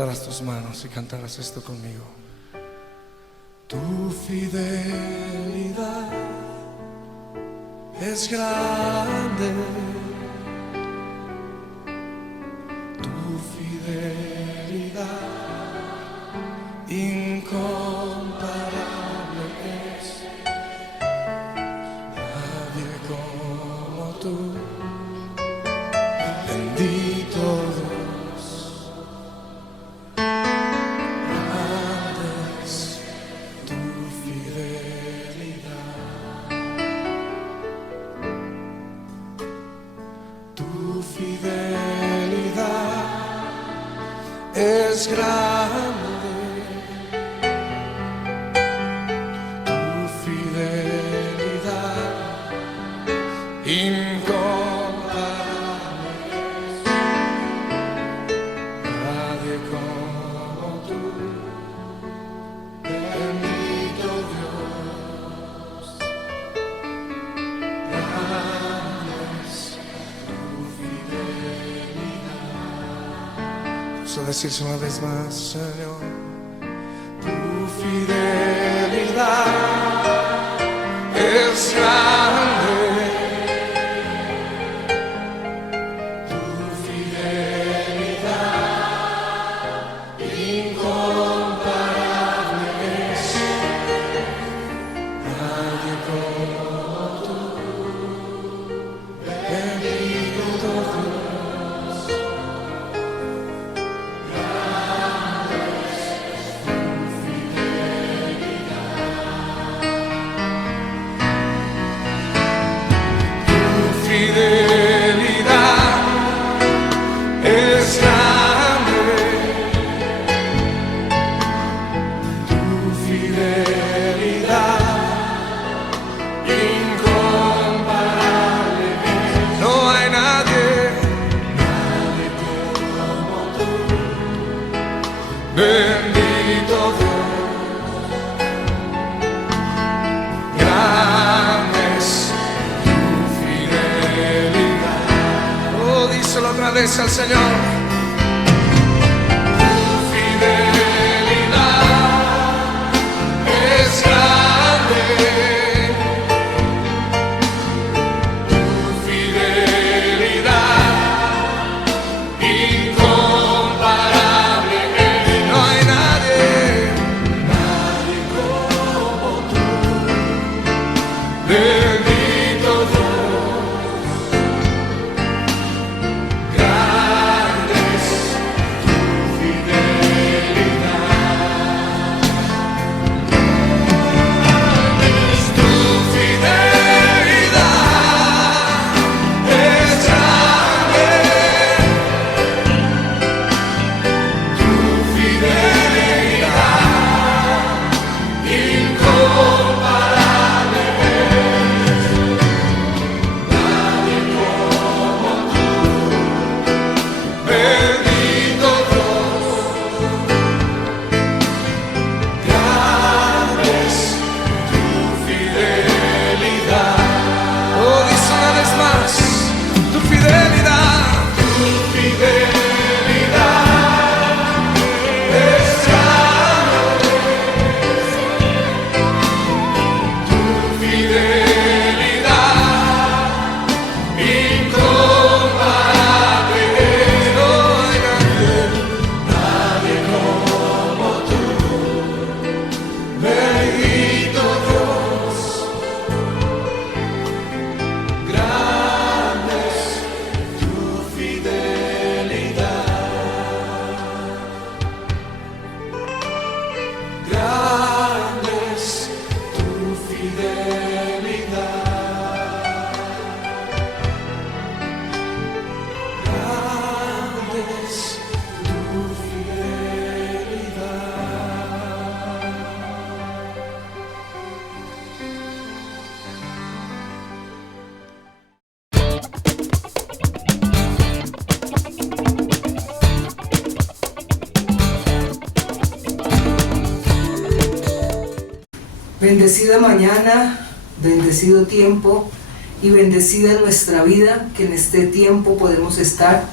levantaras tus manos y cantaras esto conmigo. Tu fidelidad es grande, tu fidelidad incomparable es. Nadie como tú, bendito Dios. Grande es tu fidelidad. Tu fidelidad es grande. Incomparable es. Nadie como tú, bendito Dios. Grande es tu fidelidad. Vamos a decirse una vez más, Señor. Tu fidelidad es grande. Bendito Dios, grande es tu fidelidad. Oh, díselo otra vez al Señor. Tu fidelidad es grande. Tu fidelidad incomparable. Bendito Dios, grande es tu fidelidad. Tu fidelidad es grande. Tu fidelidad incomparable. Bendito Dios, grande es tu fidelidad. Oh, dice una vez más, tu fidelidad es grande. Tu fidelidad incomparable. Bendito Dios, grande es tu fidelidad. Grande es tu fidelidad. Grande es tu fidelidad. Bendecida mañana, bendecido tiempo y bendecida nuestra vida, que en este tiempo podemos estar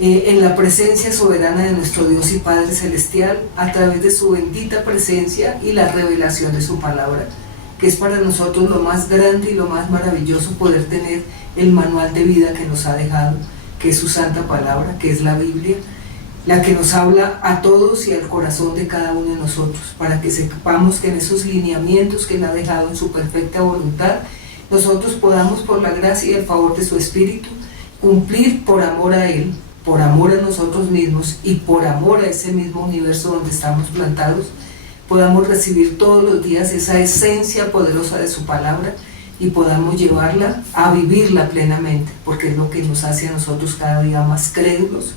en la presencia soberana de nuestro Dios y Padre Celestial, a través de su bendita presencia y la revelación de su palabra, que es para nosotros lo más grande y lo más maravilloso poder tener el manual de vida que nos ha dejado, que es su santa palabra, que es la Biblia, la que nos habla a todos y al corazón de cada uno de nosotros, para que sepamos que en esos lineamientos que Él ha dejado en su perfecta voluntad, nosotros podamos, por la gracia y el favor de su Espíritu, cumplir por amor a Él, por amor a nosotros mismos y por amor a ese mismo universo donde estamos plantados, podamos recibir todos los días esa esencia poderosa de su palabra y podamos llevarla a vivirla plenamente, porque es lo que nos hace a nosotros cada día más crédulos,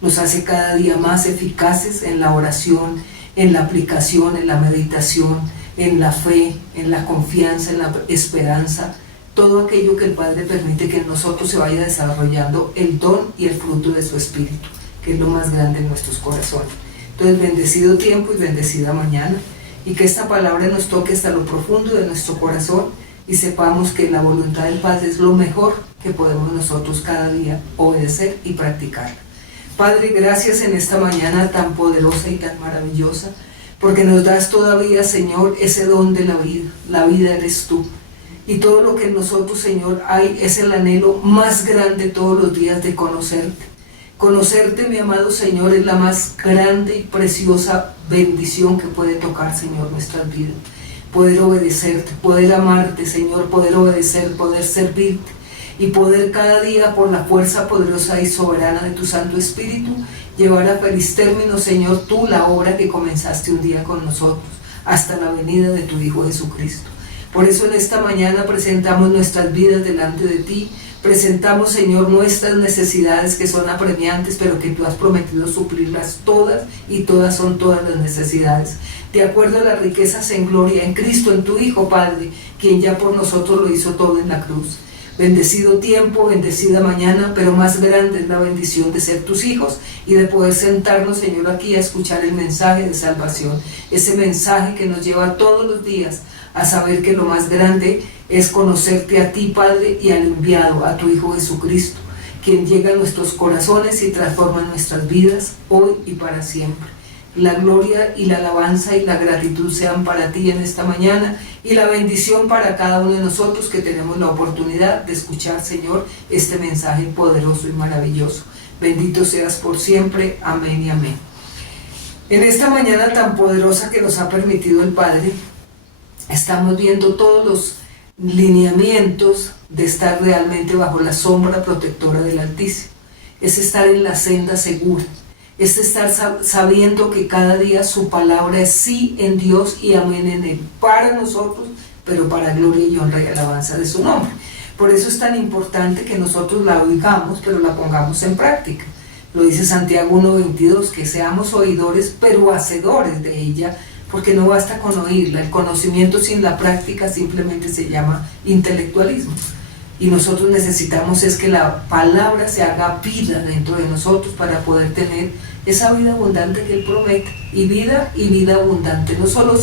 nos hace cada día más eficaces en la oración, en la aplicación, en la meditación, en la fe, en la confianza, en la esperanza, todo aquello que el Padre permite que en nosotros se vaya desarrollando el don y el fruto de su Espíritu, que es lo más grande en nuestros corazones. Entonces, bendecido tiempo y bendecida mañana, y que esta palabra nos toque hasta lo profundo de nuestro corazón y sepamos que la voluntad del Padre es lo mejor que podemos nosotros cada día obedecer y practicar. Padre, gracias en esta mañana tan poderosa y tan maravillosa, porque nos das todavía, Señor, ese don de la vida eres tú. Y todo lo que en nosotros, Señor, hay es el anhelo más grande todos los días de conocerte. Conocerte, mi amado Señor, es la más grande y preciosa bendición que puede tocar, Señor, nuestras vidas. Poder obedecerte, poder amarte, Señor, poder obedecer, poder servirte y poder cada día, por la fuerza poderosa y soberana de tu Santo Espíritu, llevar a feliz término, Señor, tú la obra que comenzaste un día con nosotros, hasta la venida de tu Hijo Jesucristo. Por eso en esta mañana presentamos nuestras vidas delante de ti, presentamos, Señor, nuestras necesidades que son apremiantes, pero que tú has prometido suplirlas todas, y todas son todas las necesidades, de acuerdo a las riquezas en gloria en Cristo, en tu Hijo, Padre, quien ya por nosotros lo hizo todo en la cruz. Bendecido tiempo, bendecida mañana, pero más grande es la bendición de ser tus hijos y de poder sentarnos, Señor, aquí a escuchar el mensaje de salvación, ese mensaje que nos lleva todos los días a saber que lo más grande es conocerte a ti, Padre, y al enviado, a tu Hijo Jesucristo, quien llega a nuestros corazones y transforma nuestras vidas hoy y para siempre. La gloria y la alabanza y la gratitud sean para ti en esta mañana, y la bendición para cada uno de nosotros que tenemos la oportunidad de escuchar, Señor, este mensaje poderoso y maravilloso. Bendito seas por siempre. Amén y amén. En esta mañana tan poderosa que nos ha permitido el Padre, estamos viendo todos los lineamientos de estar realmente bajo la sombra protectora del Altísimo. Es estar en la senda segura. Es estar sabiendo que cada día su palabra es sí en Dios y amén en Él, para nosotros, pero para gloria y honra y alabanza de su nombre. Por eso es tan importante que nosotros la oigamos, pero la pongamos en práctica. Lo dice Santiago 1:22, que seamos oidores, pero hacedores de ella, porque no basta con oírla. El conocimiento sin la práctica simplemente se llama intelectualismo. Y nosotros necesitamos es que la palabra se haga vida dentro de nosotros para poder tener esa vida abundante que Él promete. Y vida abundante, no solo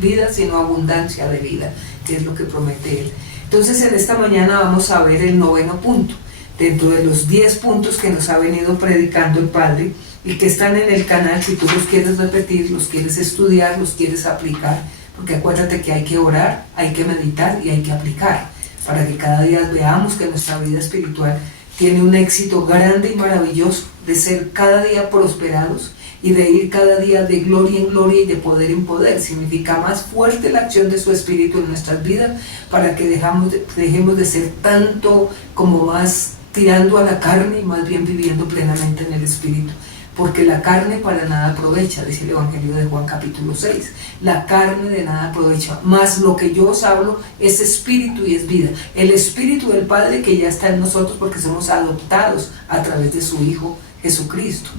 vida, sino abundancia de vida, que es lo que promete Él. Entonces en esta mañana vamos a ver el 9º punto, dentro de los 10 puntos que nos ha venido predicando el Padre y que están en el canal. Si tú los quieres repetir, los quieres estudiar, los quieres aplicar, porque acuérdate que hay que orar, hay que meditar y hay que aplicar, para que cada día veamos que nuestra vida espiritual tiene un éxito grande y maravilloso, de ser cada día prosperados y de ir cada día de gloria en gloria y de poder en poder. Significa más fuerte la acción de su Espíritu en nuestras vidas, para que dejemos de ser tanto como más tirando a la carne y más bien viviendo plenamente en el Espíritu. Porque la carne para nada aprovecha, dice el Evangelio de Juan capítulo 6. La carne de nada aprovecha, más lo que yo os hablo es espíritu y es vida. El Espíritu del Padre que ya está en nosotros, porque somos adoptados a través de su Hijo Jesucristo.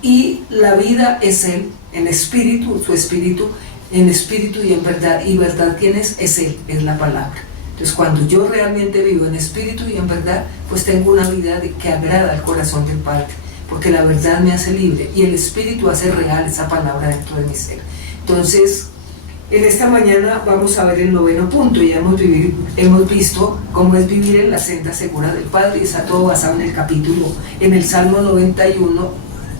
Y la vida es Él, en espíritu, su Espíritu, en espíritu y en verdad. Y verdad, ¿quién es? Es Él, es la palabra. Entonces, cuando yo realmente vivo en espíritu y en verdad, pues tengo una vida que agrada al corazón del Padre, porque la verdad me hace libre y el Espíritu hace real esa palabra dentro de mi ser. Entonces, En esta mañana vamos a ver el 9º punto. Ya hemos visto cómo es vivir en la senda segura del Padre, y está todo basado en el Salmo 91,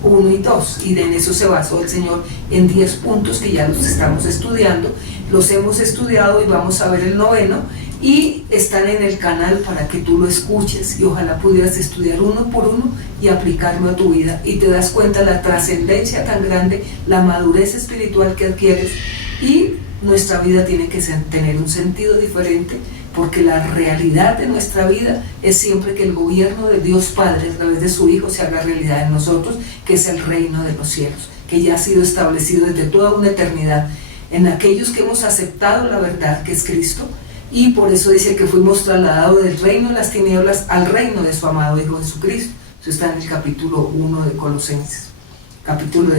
1 y 2, y en eso se basó el Señor en 10 puntos que ya los estamos estudiando. Los hemos estudiado y vamos a ver el 9º, y están en el canal para que tú lo escuches y ojalá pudieras estudiar uno por uno y aplicarlo a tu vida, y te das cuenta la trascendencia tan grande, la madurez espiritual que adquieres, y nuestra vida tiene que tener un sentido diferente, porque la realidad de nuestra vida es siempre que el gobierno de Dios Padre a través de su Hijo se haga realidad en nosotros, que es el reino de los cielos, que ya ha sido establecido desde toda una eternidad en aquellos que hemos aceptado la verdad que es Cristo. Y por eso dice que fuimos trasladados del reino de las tinieblas al reino de su amado Hijo Jesucristo. Eso está en el capítulo 1 de Colosenses, capítulo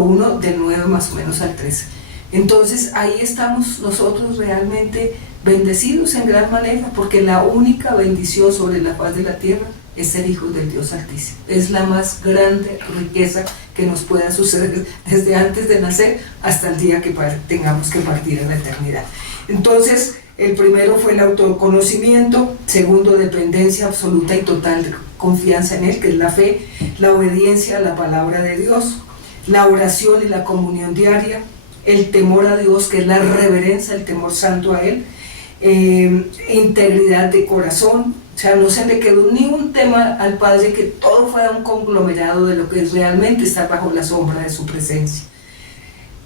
1 del 9 más o menos al 13. Entonces ahí estamos nosotros realmente bendecidos en gran manera, porque la única bendición sobre la faz de la tierra es ser hijos del Dios Altísimo. Es la más grande riqueza que nos pueda suceder desde antes de nacer hasta el día que tengamos que partir en la eternidad. Entonces, el primero fue el autoconocimiento, segundo, dependencia absoluta y total de confianza en Él, que es la fe, la obediencia a la palabra de Dios, la oración y la comunión diaria, el temor a Dios, que es la reverencia, el temor santo a Él, integridad de corazón. O sea, no se le quedó ni un tema al Padre, que todo fuera un conglomerado de lo que es realmente estar bajo la sombra de su presencia.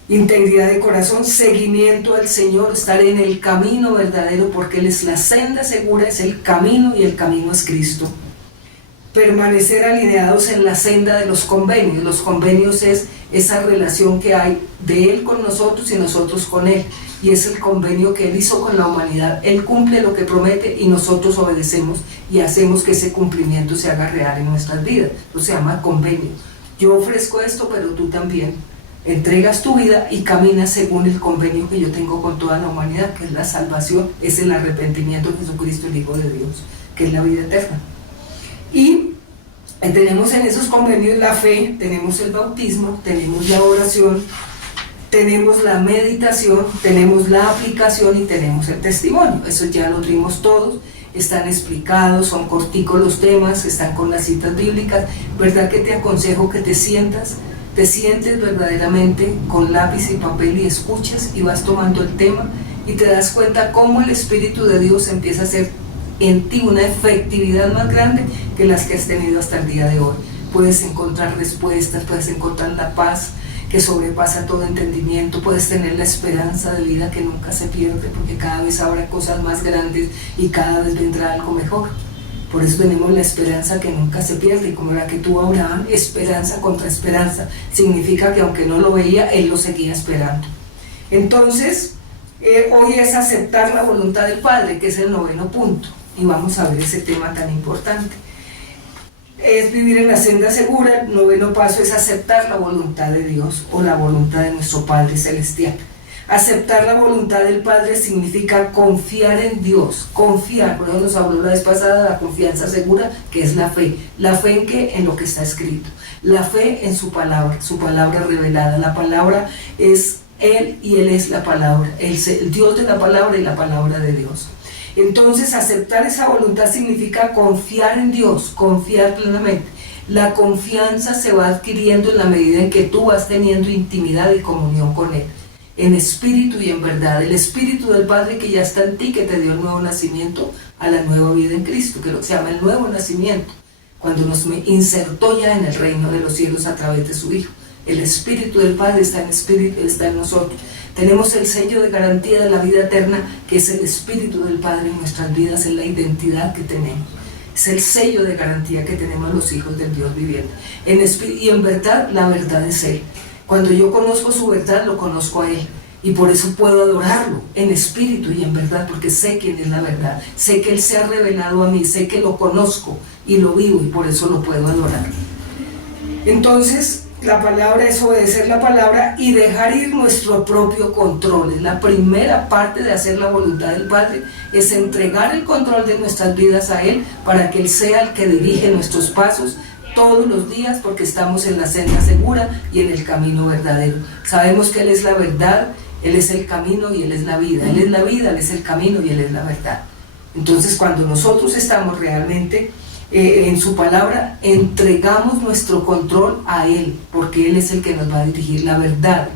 Integridad de corazón, seguimiento al Señor, estar en el camino verdadero, porque Él es la senda segura, es el camino, y el camino es Cristo. Permanecer alineados en la senda de los convenios. Los convenios es esa relación que hay de Él con nosotros y nosotros con Él, y es el convenio que Él hizo con la humanidad. Él cumple lo que promete y nosotros obedecemos y hacemos que ese cumplimiento se haga real en nuestras vidas. Eso se llama convenio. Yo ofrezco esto, pero tú también entregas tu vida y caminas según el convenio que yo tengo con toda la humanidad, que es la salvación, es el arrepentimiento de Jesucristo, el Hijo de Dios, que es la vida eterna. Y tenemos en esos convenios la fe, tenemos el bautismo, tenemos la oración, tenemos la meditación, tenemos la aplicación y tenemos el testimonio. Eso ya lo vimos todos, están explicados, son corticos los temas, están con las citas bíblicas. ¿Verdad que te aconsejo que te sientes verdaderamente con lápiz y papel y escuches y vas tomando el tema y te das cuenta cómo el Espíritu de Dios empieza a hacer en ti una efectividad más grande que las que has tenido hasta el día de hoy? Puedes encontrar respuestas, puedes encontrar la paz que sobrepasa todo entendimiento, puedes tener la esperanza de vida que nunca se pierde, porque cada vez habrá cosas más grandes y cada vez vendrá algo mejor. Por eso tenemos la esperanza que nunca se pierde, y como la que tuvo Abraham, esperanza contra esperanza, significa que aunque no lo veía, él lo seguía esperando. Entonces, hoy es aceptar la voluntad del Padre, que es el 9º punto, y vamos a ver ese tema tan importante. Es vivir en la senda segura. El 9º paso es aceptar la voluntad de Dios, o la voluntad de nuestro Padre Celestial. Aceptar la voluntad del Padre significa confiar en Dios, confiar. Por eso nos habló la vez pasada de la confianza segura, que es la fe. ¿La fe en qué? En lo que está escrito. La fe en su palabra revelada. La palabra es Él y Él es la palabra. Él es el Dios de la palabra y la palabra de Dios. Entonces, aceptar esa voluntad significa confiar en Dios, confiar plenamente. La confianza se va adquiriendo en la medida en que tú vas teniendo intimidad y comunión con Él, en espíritu y en verdad. El Espíritu del Padre que ya está en ti, que te dio el nuevo nacimiento a la nueva vida en Cristo, que es lo que se llama el nuevo nacimiento, cuando nos insertó ya en el reino de los cielos a través de su Hijo. El Espíritu del Padre está en nosotros. Tenemos el sello de garantía de la vida eterna, que es el Espíritu del Padre en nuestras vidas, es la identidad que tenemos. Es el sello de garantía que tenemos los hijos del Dios viviente. Y en verdad, la verdad es Él. Cuando yo conozco su verdad, lo conozco a Él. Y por eso puedo adorarlo en espíritu y en verdad, porque sé quién es la verdad. Sé que Él se ha revelado a mí, sé que lo conozco y lo vivo, y por eso lo puedo adorar. Entonces, la palabra es obedecer la palabra y dejar ir nuestro propio control. La primera parte de hacer la voluntad del Padre es entregar el control de nuestras vidas a Él, para que Él sea el que dirige nuestros pasos todos los días, porque estamos en la senda segura y en el camino verdadero. Sabemos que Él es la verdad Él es el camino y Él es la vida. Él es la vida, Él es el camino y Él es la verdad. Entonces, cuando nosotros estamos realmente en su palabra, entregamos nuestro control a Él, porque Él es el que nos va a dirigir. La verdad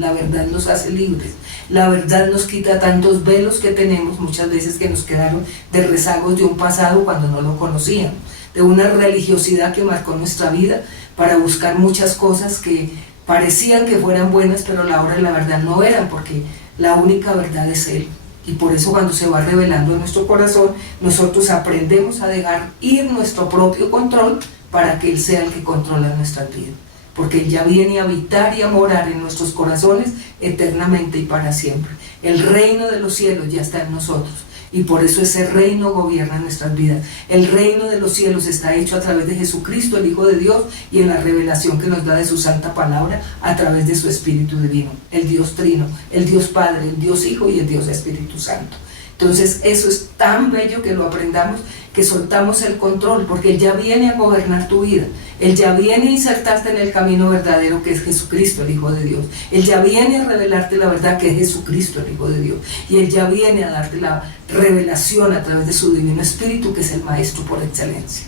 nos hace libres. La verdad nos quita tantos velos que tenemos muchas veces, que nos quedaron de rezagos de un pasado cuando no lo conocíamos, de una religiosidad que marcó nuestra vida para buscar muchas cosas que parecían que fueran buenas, pero a la hora de la verdad no eran, porque la única verdad es Él. Y por eso, cuando se va revelando en nuestro corazón, nosotros aprendemos a dejar ir nuestro propio control para que Él sea el que controla nuestras vidas. Porque Él ya viene a habitar y a morar en nuestros corazones eternamente y para siempre. El reino de los cielos ya está en nosotros, y por eso ese reino gobierna nuestras vidas. El reino de los cielos está hecho a través de Jesucristo, el Hijo de Dios, y en la revelación que nos da de su santa palabra a través de su Espíritu Divino, el Dios Trino, el Dios Padre, el Dios Hijo y el Dios Espíritu Santo. Entonces eso es tan bello que lo aprendamos, que soltamos el control, porque Él ya viene a gobernar tu vida. Él ya viene a insertarte en el camino verdadero, que es Jesucristo, el Hijo de Dios. Él ya viene a revelarte la verdad, que es Jesucristo, el Hijo de Dios. Y Él ya viene a darte la revelación a través de su Divino Espíritu, que es el Maestro por excelencia.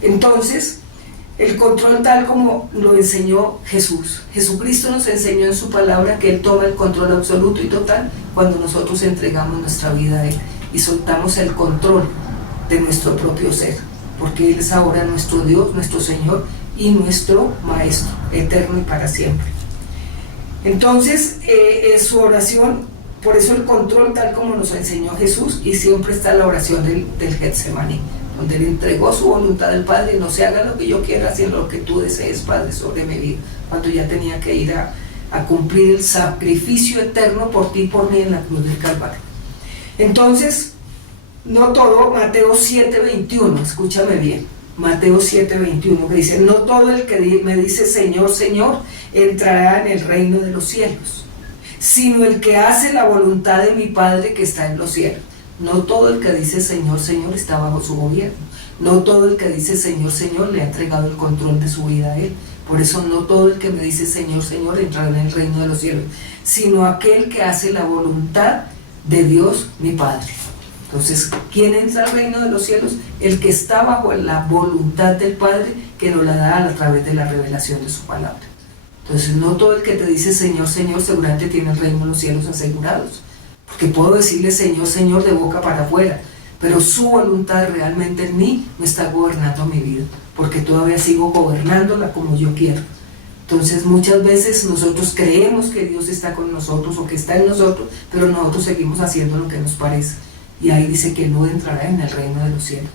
Entonces, el control tal como lo enseñó Jesús. Jesucristo nos enseñó en su palabra que Él toma el control absoluto y total cuando nosotros entregamos nuestra vida a Él y soltamos el control de nuestro propio ser, porque Él es ahora nuestro Dios, nuestro Señor y nuestro Maestro, eterno y para siempre. Entonces, su oración, por eso el control tal como nos enseñó Jesús, y siempre está la oración del Getsemaní, donde Él entregó su voluntad al Padre: no se haga lo que yo quiera, sino lo que tú desees, Padre, sobre mi vida, cuando ya tenía que ir a cumplir el sacrificio eterno por ti y por mí en la cruz del Calvario. Entonces, no todo, Mateo 7:21, escúchame bien, Mateo 7:21, que dice: no todo el que me dice Señor, Señor, entrará en el reino de los cielos, sino el que hace la voluntad de mi Padre que está en los cielos. No todo el que dice Señor, Señor está bajo su gobierno. No todo el que dice Señor, Señor le ha entregado el control de su vida a Él. Por eso no todo el que me dice Señor, Señor entrará en el reino de los cielos, sino aquel que hace la voluntad de Dios mi Padre. Entonces, ¿quién entra al reino de los cielos? El que está bajo la voluntad del Padre, que nos la da a través de la revelación de su palabra. Entonces, no todo el que te dice Señor, Señor seguramente tiene el reino de los cielos asegurados, porque puedo decirle Señor, Señor de boca para afuera, pero su voluntad realmente en mí no está gobernando mi vida, porque todavía sigo gobernándola como yo quiero. Entonces, muchas veces nosotros creemos que Dios está con nosotros o que está en nosotros, pero nosotros seguimos haciendo lo que nos parece. Y ahí dice que no entrará en el reino de los cielos.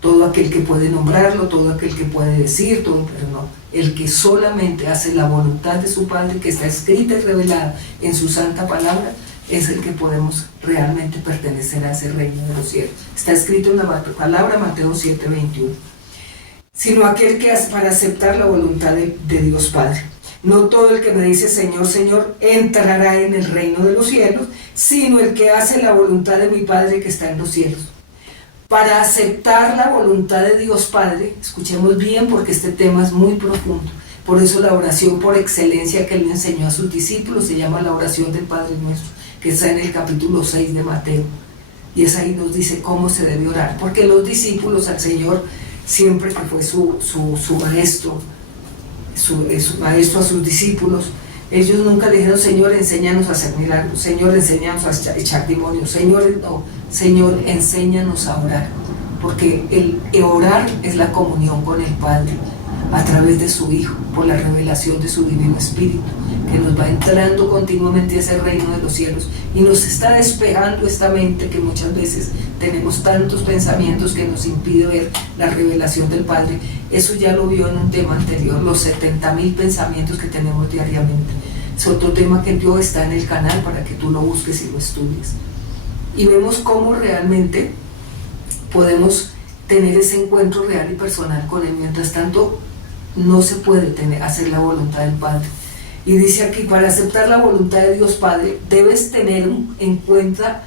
Todo aquel que puede nombrarlo, todo aquel que puede decir, todo, pero no. El que solamente hace la voluntad de su Padre, que está escrita y revelada en su santa palabra, es el que podemos realmente pertenecer a ese reino de los cielos. Está escrito en la palabra Mateo 7:21. Sino aquel que hace para aceptar la voluntad de Dios Padre. No todo el que me dice Señor, Señor entrará en el reino de los cielos, sino el que hace la voluntad de mi Padre que está en los cielos. Para aceptar la voluntad de Dios Padre, escuchemos bien porque este tema es muy profundo. Por eso la oración por excelencia que Él le enseñó a sus discípulos se llama la oración del Padre Nuestro, que está en el capítulo 6 de Mateo. Y es ahí nos dice cómo se debe orar, porque los discípulos al Señor, siempre que fue su maestro, su maestro a sus discípulos, ellos nunca le dijeron Señor enséñanos a hacer milagros, Señor enséñanos a echar demonios, Señor enséñanos a orar, porque el orar es la comunión con el Padre a través de su Hijo, por la revelación de su Divino Espíritu, que nos va entrando continuamente a ese reino de los cielos y nos está despejando esta mente que muchas veces tenemos tantos pensamientos que nos impide ver la revelación del Padre. Eso ya lo vio en un tema anterior, los 70.000 pensamientos que tenemos diariamente. Es otro tema que yo está en el canal para que tú lo busques y lo estudies. Y vemos cómo realmente podemos tener ese encuentro real y personal con Él. Mientras tanto, no se puede hacer la voluntad del Padre. Y dice aquí, para aceptar la voluntad de Dios Padre, debes tener en cuenta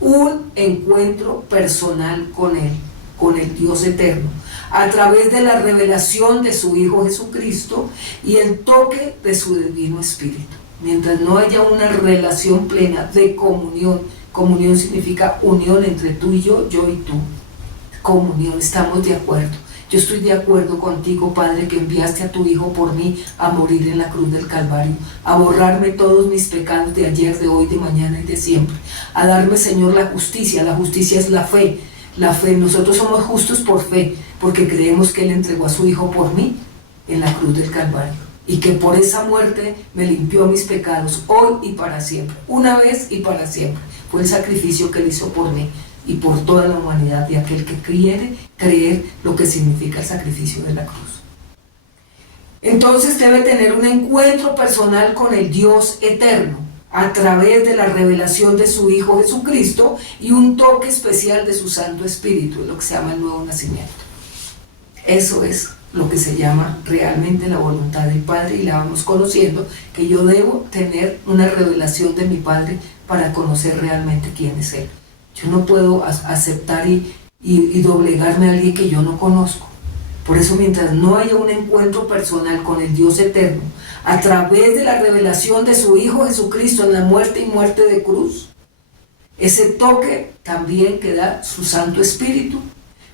un encuentro personal con Él, con el Dios eterno, a través de la revelación de su Hijo Jesucristo y el toque de su Divino Espíritu. mientras no haya una relación plena de comunión, comunión significa unión entre tú y yo y tú, comunión, estamos de acuerdo. Yo estoy de acuerdo contigo, Padre, que enviaste a tu Hijo por mí a morir en la cruz del Calvario, a borrarme todos mis pecados de ayer, de hoy, de mañana y de siempre, a darme, Señor, la justicia es la fe, nosotros somos justos por fe, porque creemos que Él entregó a su Hijo por mí en la cruz del Calvario, y que por esa muerte me limpió mis pecados, hoy y para siempre, una vez y para siempre, fue el sacrificio que Él hizo por mí, y por toda la humanidad, de aquel que quiere creer lo que significa el sacrificio de la cruz. Entonces debe tener un encuentro personal con el Dios eterno, a través de la revelación de su Hijo Jesucristo y un toque especial de su Santo Espíritu, lo que se llama el nuevo nacimiento. Eso es lo que se llama realmente la voluntad del Padre, y la vamos conociendo, que yo debo tener una revelación de mi Padre para conocer realmente quién es Él. Yo no puedo aceptar y doblegarme a alguien que yo no conozco. Por eso, mientras no haya un encuentro personal con el Dios eterno, a través de la revelación de su Hijo Jesucristo en la muerte y muerte de cruz, ese toque también que da su Santo Espíritu,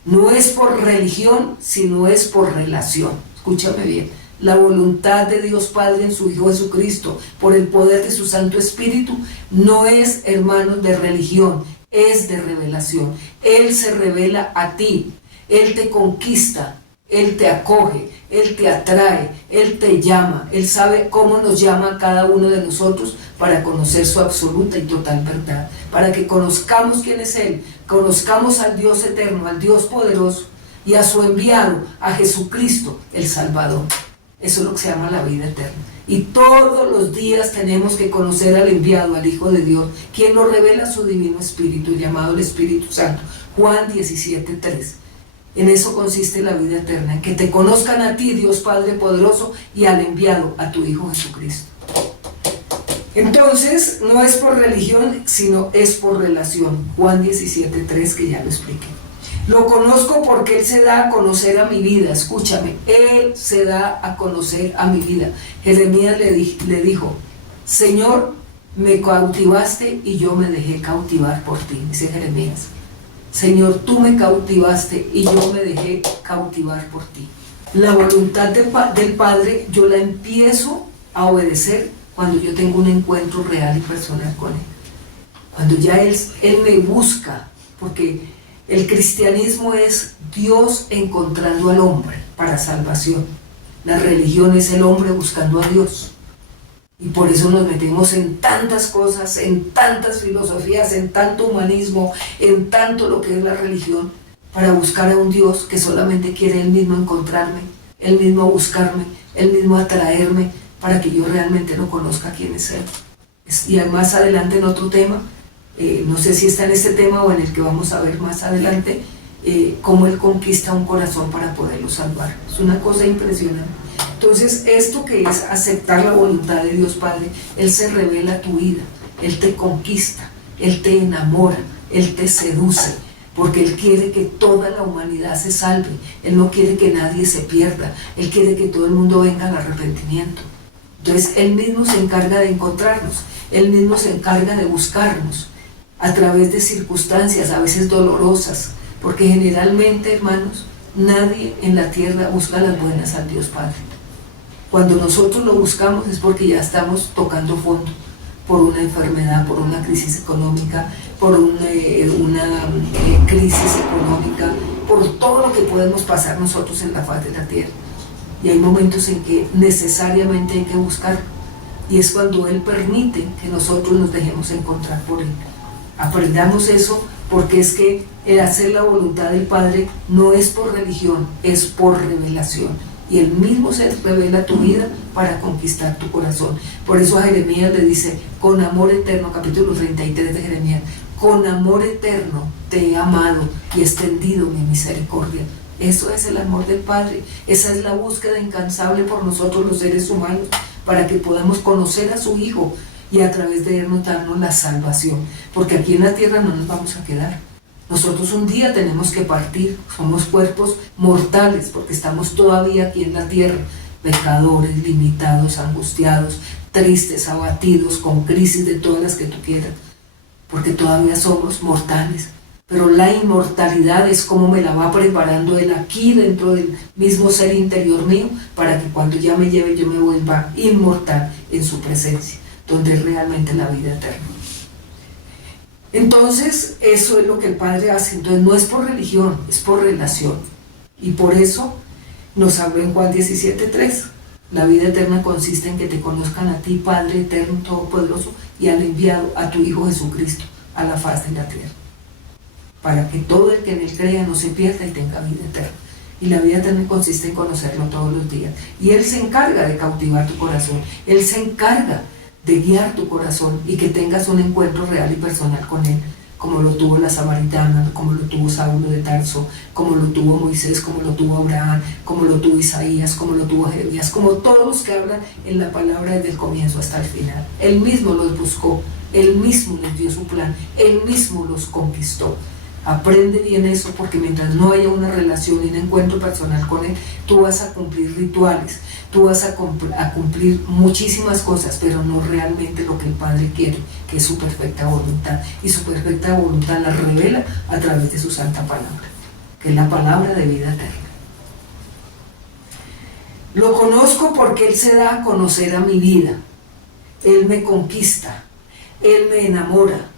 no es por religión, sino es por relación. Escúchame bien. La voluntad de Dios Padre en su Hijo Jesucristo, por el poder de su Santo Espíritu, no es, hermanos, de religión, es de revelación. Él se revela a ti, Él te conquista, Él te acoge, Él te atrae, Él te llama, Él sabe cómo nos llama a cada uno de nosotros para conocer su absoluta y total verdad, para que conozcamos quién es Él, conozcamos al Dios eterno, al Dios poderoso y a su enviado, a Jesucristo, el Salvador. Eso es lo que se llama la vida eterna. Y todos los días tenemos que conocer al enviado, al Hijo de Dios, quien nos revela su divino Espíritu, llamado el Espíritu Santo. Juan 17:3. En eso consiste la vida eterna, en que te conozcan a ti, Dios Padre poderoso, y al enviado, a tu Hijo Jesucristo. Entonces, no es por religión, sino es por relación. Juan 17:3, que ya lo expliqué. Lo conozco porque Él se da a conocer a mi vida. Escúchame, Él se da a conocer a mi vida. Jeremías le dijo: Señor, me cautivaste y yo me dejé cautivar por ti, dice Jeremías. Señor, tú me cautivaste y yo me dejé cautivar por ti. La voluntad del Padre yo la empiezo a obedecer cuando yo tengo un encuentro real y personal con Él. Cuando ya Él me busca, porque el cristianismo es Dios encontrando al hombre para salvación. La religión es el hombre buscando a Dios. Y por eso nos metemos en tantas cosas, en tantas filosofías, en tanto humanismo, en tanto lo que es la religión, para buscar a un Dios que solamente quiere Él mismo encontrarme, Él mismo buscarme, Él mismo atraerme, para que yo realmente lo conozca quién es Él. Y más adelante en otro tema, no sé si está en este tema o en el que vamos a ver más adelante, cómo Él conquista un corazón para poderlo salvar. Es una cosa impresionante. Entonces, esto que es aceptar la voluntad de Dios Padre, Él se revela a tu vida, Él te conquista, Él te enamora, Él te seduce, porque Él quiere que toda la humanidad se salve. Él no quiere que nadie se pierda, Él quiere que todo el mundo venga al arrepentimiento. Entonces, Él mismo se encarga de encontrarnos, Él mismo se encarga de buscarnos a través de circunstancias a veces dolorosas, porque generalmente, hermanos, nadie en la tierra busca las buenas al Dios Padre. Cuando nosotros lo buscamos es porque ya estamos tocando fondo, por una enfermedad, por una crisis económica, por una crisis económica, por todo lo que podemos pasar nosotros en la faz de la tierra. Y hay momentos en que necesariamente hay que buscar, y es cuando Él permite que nosotros nos dejemos encontrar por Él. Aprendamos eso, porque es que el hacer la voluntad del Padre no es por religión, es por revelación. Y Él mismo se revela a tu vida para conquistar tu corazón. Por eso a Jeremías le dice: con amor eterno, capítulo 33 de Jeremías, con amor eterno te he amado y extendido mi misericordia. Eso es el amor del Padre. Esa es la búsqueda incansable por nosotros los seres humanos, para que podamos conocer a su Hijo y a través de Él darnos la salvación. Porque aquí en la tierra no nos vamos a quedar. Nosotros un día tenemos que partir, somos cuerpos mortales porque estamos todavía aquí en la tierra, pecadores, limitados, angustiados, tristes, abatidos, con crisis de todas las que tú quieras, porque todavía somos mortales. Pero la inmortalidad es como me la va preparando Él aquí dentro del mismo ser interior mío, para que cuando ya me lleve yo me vuelva inmortal en su presencia, donde es realmente la vida eterna. Entonces eso es lo que el Padre hace. Entonces no es por religión, es por relación. Y por eso nos habló en Juan 17:3. La vida eterna consiste en que te conozcan a ti, Padre eterno, todopoderoso, y han enviado a tu Hijo Jesucristo a la faz de la tierra, para que todo el que en Él crea no se pierda y tenga vida eterna. Y la vida eterna consiste en conocerlo todos los días. Y Él se encarga de cautivar tu corazón. Él se encarga de guiar tu corazón y que tengas un encuentro real y personal con Él, como lo tuvo la samaritana, como lo tuvo Saulo de Tarso, como lo tuvo Moisés, como lo tuvo Abraham, como lo tuvo Isaías, como lo tuvo Jeremías, como todos los que hablan en la palabra desde el comienzo hasta el final. Él mismo los buscó, Él mismo les dio su plan, Él mismo los conquistó. Aprende bien eso, porque mientras no haya una relación y un encuentro personal con Él, tú vas a cumplir rituales, tú vas a cumplir muchísimas cosas, pero no realmente lo que el Padre quiere, que es su perfecta voluntad. Y su perfecta voluntad la revela a través de su santa palabra, que es la palabra de vida eterna. Lo conozco porque Él se da a conocer a mi vida. Él me conquista, Él me enamora,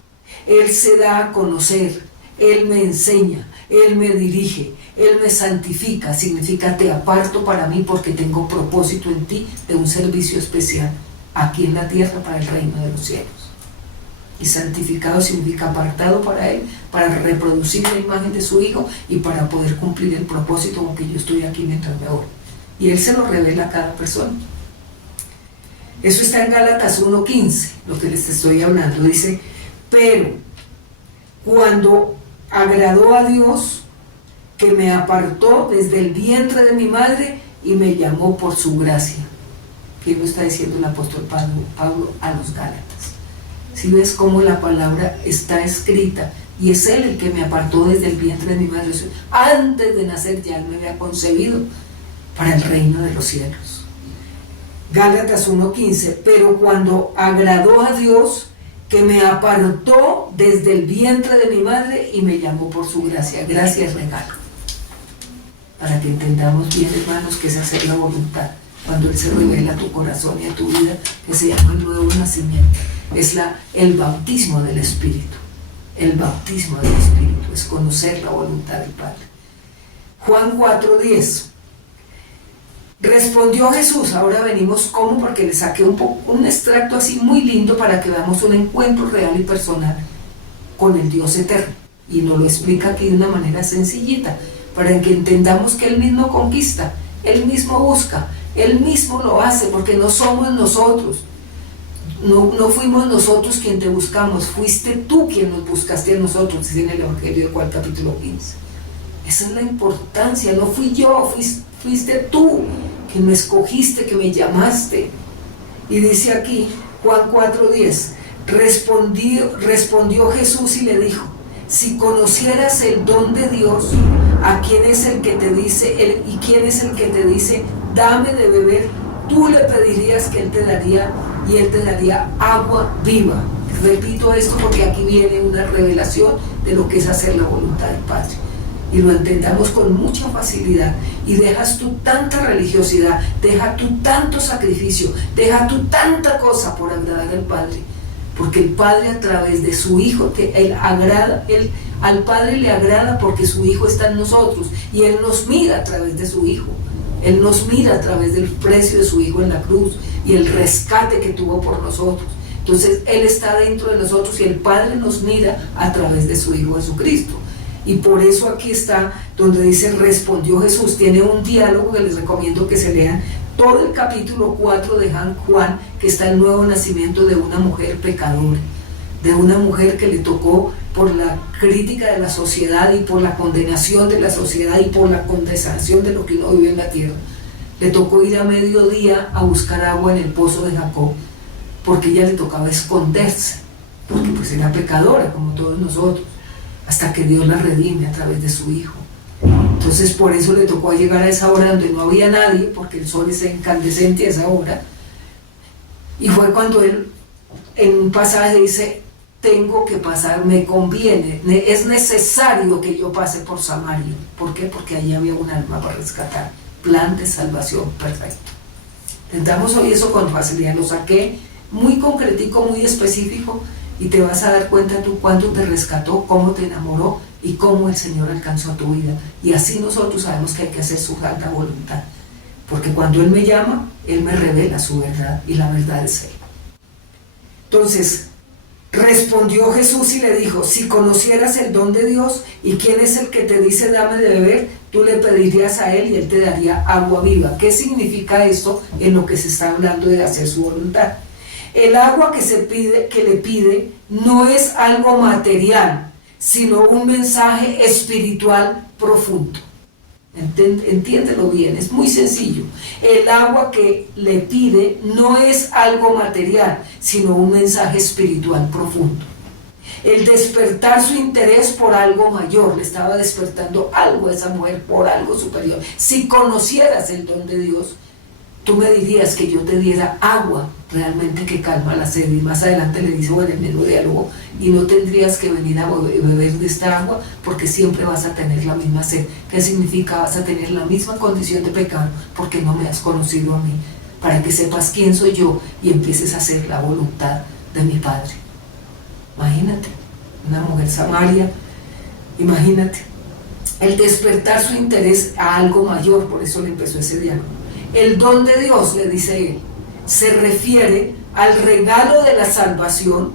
Él se da a conocer, Él me enseña, Él me dirige, Él me santifica. Significa te aparto para mí porque tengo propósito en ti de un servicio especial aquí en la tierra para el reino de los cielos. Y santificado significa apartado para Él, para reproducir la imagen de su Hijo y para poder cumplir el propósito con que yo estoy aquí mientras me oro. Y Él se lo revela a cada persona. Eso está en Gálatas 1:15, lo que les estoy hablando. Dice, pero cuando agradó a Dios, que me apartó desde el vientre de mi madre y me llamó por su gracia. ¿Qué lo está diciendo el apóstol Pablo a los Gálatas? Si ves cómo la palabra está escrita, y es Él el que me apartó desde el vientre de mi madre. Antes de nacer ya Él me había concebido para el reino de los cielos. Gálatas 1:15, pero cuando agradó a Dios, que me apartó desde el vientre de mi madre y me llamó por su gracia. Gracia es regalo. Para que entendamos bien, hermanos, que es hacer la voluntad. Cuando Él se revela a tu corazón y a tu vida, que se llama el nuevo nacimiento. Es el bautismo del Espíritu. El bautismo del Espíritu es conocer la voluntad del Padre. Juan 4:10. Respondió Jesús. Ahora venimos como, porque le saqué un extracto así muy lindo para que veamos un encuentro real y personal con el Dios eterno. Y nos lo explica aquí de una manera sencillita, para que entendamos que Él mismo conquista, Él mismo busca, Él mismo lo hace, porque no somos nosotros. No fuimos nosotros quien te buscamos, fuiste tú quien nos buscaste a nosotros, dice en el Evangelio de Juan capítulo 15. Esa es la importancia, no fui yo, fuiste tú que me escogiste, que me llamaste. Y dice aquí, Juan 4:10, respondió Jesús y le dijo, si conocieras el don de Dios, ¿a quién es el que te dice, y quién es el que te dice, dame de beber? Tú le pedirías que Él te daría, y Él te daría agua viva. Repito esto porque aquí viene una revelación de lo que es hacer la voluntad del Padre. Y lo entendamos con mucha facilidad. Y dejas tú tanta religiosidad, deja tú tanto sacrificio, deja tú tanta cosa por agradar al Padre. Porque el Padre, a través de su Hijo, que al Padre le agrada porque su Hijo está en nosotros. Y Él nos mira a través de su Hijo. Él nos mira a través del precio de su Hijo en la cruz y el rescate que tuvo por nosotros. Entonces Él está dentro de nosotros y el Padre nos mira a través de su Hijo Jesucristo. Y por eso aquí está donde dice respondió Jesús. Tiene un diálogo que les recomiendo que se lean todo el capítulo 4 de Juan, que está el nuevo nacimiento de una mujer pecadora, de una mujer que le tocó por la crítica de la sociedad y por la condenación de la sociedad y por la condenación de lo que uno vive en la tierra. Le tocó ir a mediodía a buscar agua en el pozo de Jacob, porque ella le tocaba esconderse, porque pues era pecadora como todos nosotros, hasta que Dios la redime a través de su Hijo. Entonces por eso le tocó llegar a esa hora donde no había nadie, porque el sol es incandescente a esa hora, Y fue cuando él en un pasaje dice, tengo que pasar, me conviene, es necesario que yo pase por Samaria. ¿Por qué? Porque allí había un alma para rescatar. Plan de salvación perfecto. Entramos hoy eso con facilidad, lo saqué muy concretico, muy específico, y te vas a dar cuenta tú cuánto te rescató, cómo te enamoró y cómo el Señor alcanzó tu vida. Y así nosotros sabemos que hay que hacer su santa voluntad, porque cuando Él me llama, Él me revela su verdad, y la verdad es Él. Entonces, respondió Jesús y le dijo, si conocieras el don de Dios y quién es el que te dice dame de beber, tú le pedirías a Él y Él te daría agua viva. ¿Qué significa esto en lo que se está hablando de hacer su voluntad? El agua que le pide no es algo material, sino un mensaje espiritual profundo. Entiéndelo bien, es muy sencillo. El agua que le pide no es algo material, sino un mensaje espiritual profundo. El despertar su interés por algo mayor, le estaba despertando algo a esa mujer por algo superior. Si conocieras el don de Dios, tú me dirías que yo te diera agua realmente que calma la sed. Y más adelante le dice, bueno, en el mismo diálogo, y no tendrías que venir a beber de esta agua porque siempre vas a tener la misma sed. ¿Qué significa? Vas a tener la misma condición de pecado porque no me has conocido a mí, para que sepas quién soy yo y empieces a hacer la voluntad de mi Padre. Imagínate, una mujer samaria, imagínate, el despertar su interés a algo mayor, por eso le empezó ese diálogo. El don de Dios, le dice él, se refiere al regalo de la salvación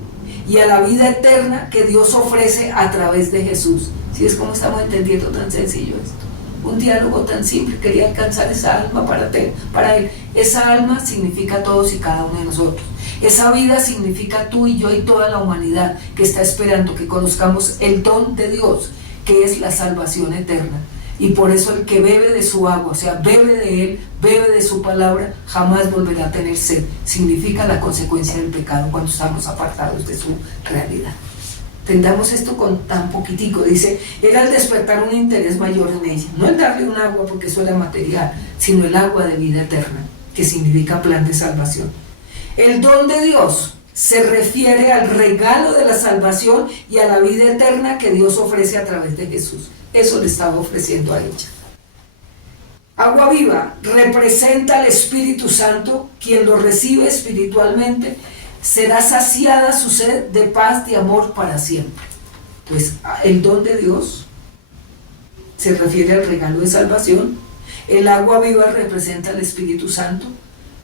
y a la vida eterna que Dios ofrece a través de Jesús. ¿Sí es como estamos entendiendo tan sencillo esto? Un diálogo tan simple, quería alcanzar esa alma para él. Esa alma significa todos y cada uno de nosotros. Esa vida significa tú y yo y toda la humanidad que está esperando que conozcamos el don de Dios, que es la salvación eterna. Y por eso el que bebe de su agua, o sea, bebe de Él, bebe de su palabra, jamás volverá a tener sed. Significa la consecuencia del pecado cuando estamos apartados de su realidad. Entendamos esto con tan poquitico. Dice, era el despertar un interés mayor en ella. No el darle un agua porque eso era material, sino el agua de vida eterna, que significa plan de salvación. El don de Dios se refiere al regalo de la salvación y a la vida eterna que Dios ofrece a través de Jesús. Eso le estaba ofreciendo a ella. Agua viva representa al Espíritu Santo, quien lo recibe espiritualmente, será saciada su sed de paz, de amor para siempre. Pues el don de Dios se refiere al regalo de salvación. El agua viva representa al Espíritu Santo,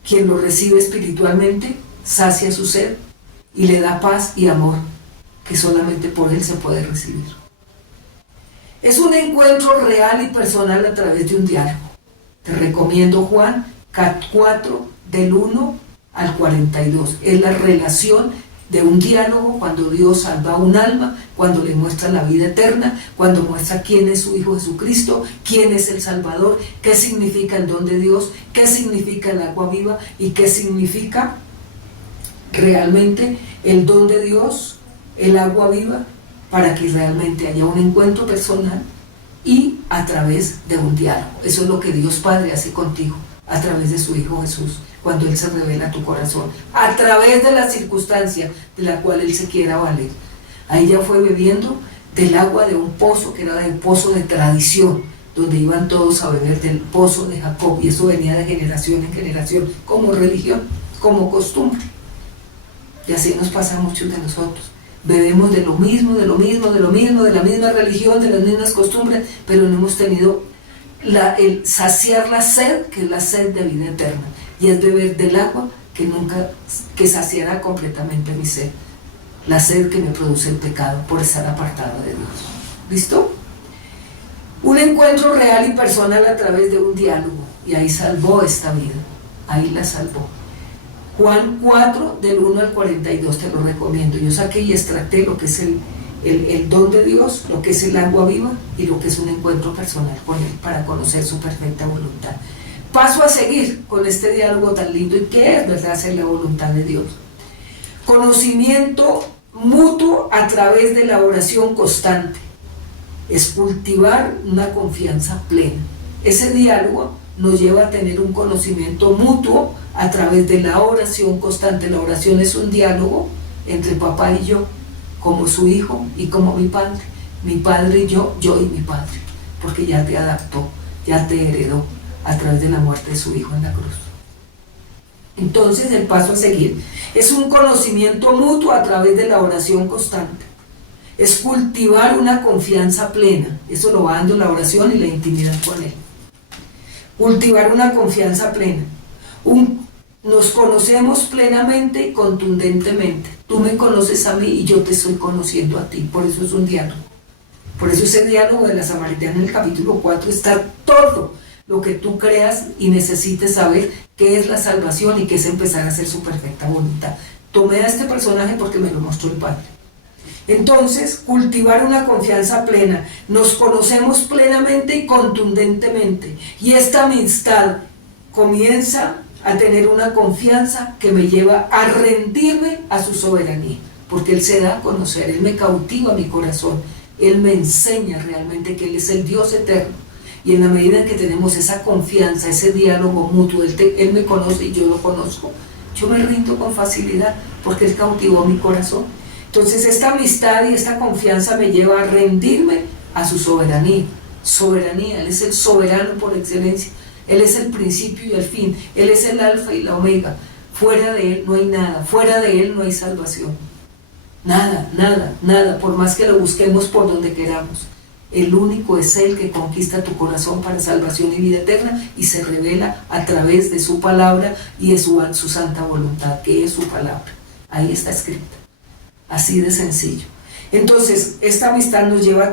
quien lo recibe espiritualmente, sacia su sed y le da paz y amor, que solamente por Él se puede recibir. Es un encuentro real y personal a través de un diálogo. Te recomiendo Juan 4, del 1 al 42. Es la relación de un diálogo cuando Dios salva a un alma, cuando le muestra la vida eterna, cuando muestra quién es su Hijo Jesucristo, quién es el Salvador, qué significa el don de Dios, qué significa el agua viva y qué significa realmente el don de Dios, el agua viva, para que realmente haya un encuentro personal y a través de un diálogo. Eso es lo que Dios Padre hace contigo a través de su Hijo Jesús, cuando Él se revela a tu corazón, a través de la circunstancia de la cual Él se quiera valer. Ahí ya fue bebiendo del agua de un pozo, que era el pozo de tradición, donde iban todos a beber del pozo de Jacob, y eso venía de generación en generación, como religión, como costumbre. Y así nos pasa a muchos de nosotros. Bebemos de lo mismo, de la misma religión, de las mismas costumbres, pero no hemos tenido el saciar la sed, que es la sed de vida eterna, y es beber del agua que saciará completamente mi sed, la sed que me produce el pecado por estar apartado de Dios. ¿Listo? Un encuentro real y personal a través de un diálogo, y ahí salvó esta vida, ahí la salvó. Juan 4, del 1 al 42, te lo recomiendo. Yo saqué y extracté lo que es el don de Dios, lo que es el agua viva y lo que es un encuentro personal con Él para conocer su perfecta voluntad. Paso a seguir con este diálogo tan lindo. ¿Y qué es, verdad, hacer la voluntad de Dios? Conocimiento mutuo a través de la oración constante. Es cultivar una confianza plena. Ese diálogo nos lleva a tener un conocimiento mutuo a través de la oración constante. La oración es un diálogo entre papá y yo, como su hijo y como mi padre y yo y mi padre, porque ya te adaptó, ya te heredó a través de la muerte de su hijo en la cruz. Entonces el paso a seguir es un conocimiento mutuo a través de la oración constante. Es cultivar una confianza plena, eso lo va dando la oración y la intimidad con él. Cultivar una confianza plena. Nos conocemos plenamente y contundentemente. Tú me conoces a mí y yo te estoy conociendo a ti, por eso es un diálogo. Por eso ese diálogo de la Samaritana en el capítulo 4 está todo lo que tú creas y necesites saber qué es la salvación y qué es empezar a hacer su perfecta voluntad. Tomé a este personaje porque me lo mostró el Padre. Entonces, cultivar una confianza plena. Nos conocemos plenamente y contundentemente. Y esta amistad comienza a tener una confianza que me lleva a rendirme a su soberanía. Porque Él se da a conocer, Él me cautiva mi corazón. Él me enseña realmente que Él es el Dios eterno. Y en la medida en que tenemos esa confianza, ese diálogo mutuo, Él me conoce y yo lo conozco, yo me rindo con facilidad porque Él cautivó mi corazón. Entonces esta amistad y esta confianza me lleva a rendirme a su soberanía. Soberanía, Él es el soberano por excelencia. Él es el principio y el fin. Él es el alfa y la omega. Fuera de Él no hay nada. Fuera de Él no hay salvación. Nada, nada, nada. Por más que lo busquemos por donde queramos. El único es Él que conquista tu corazón para salvación y vida eterna y se revela a través de su palabra y de su santa voluntad, que es su palabra. Ahí está escrita. Así de sencillo. Entonces, esta amistad nos lleva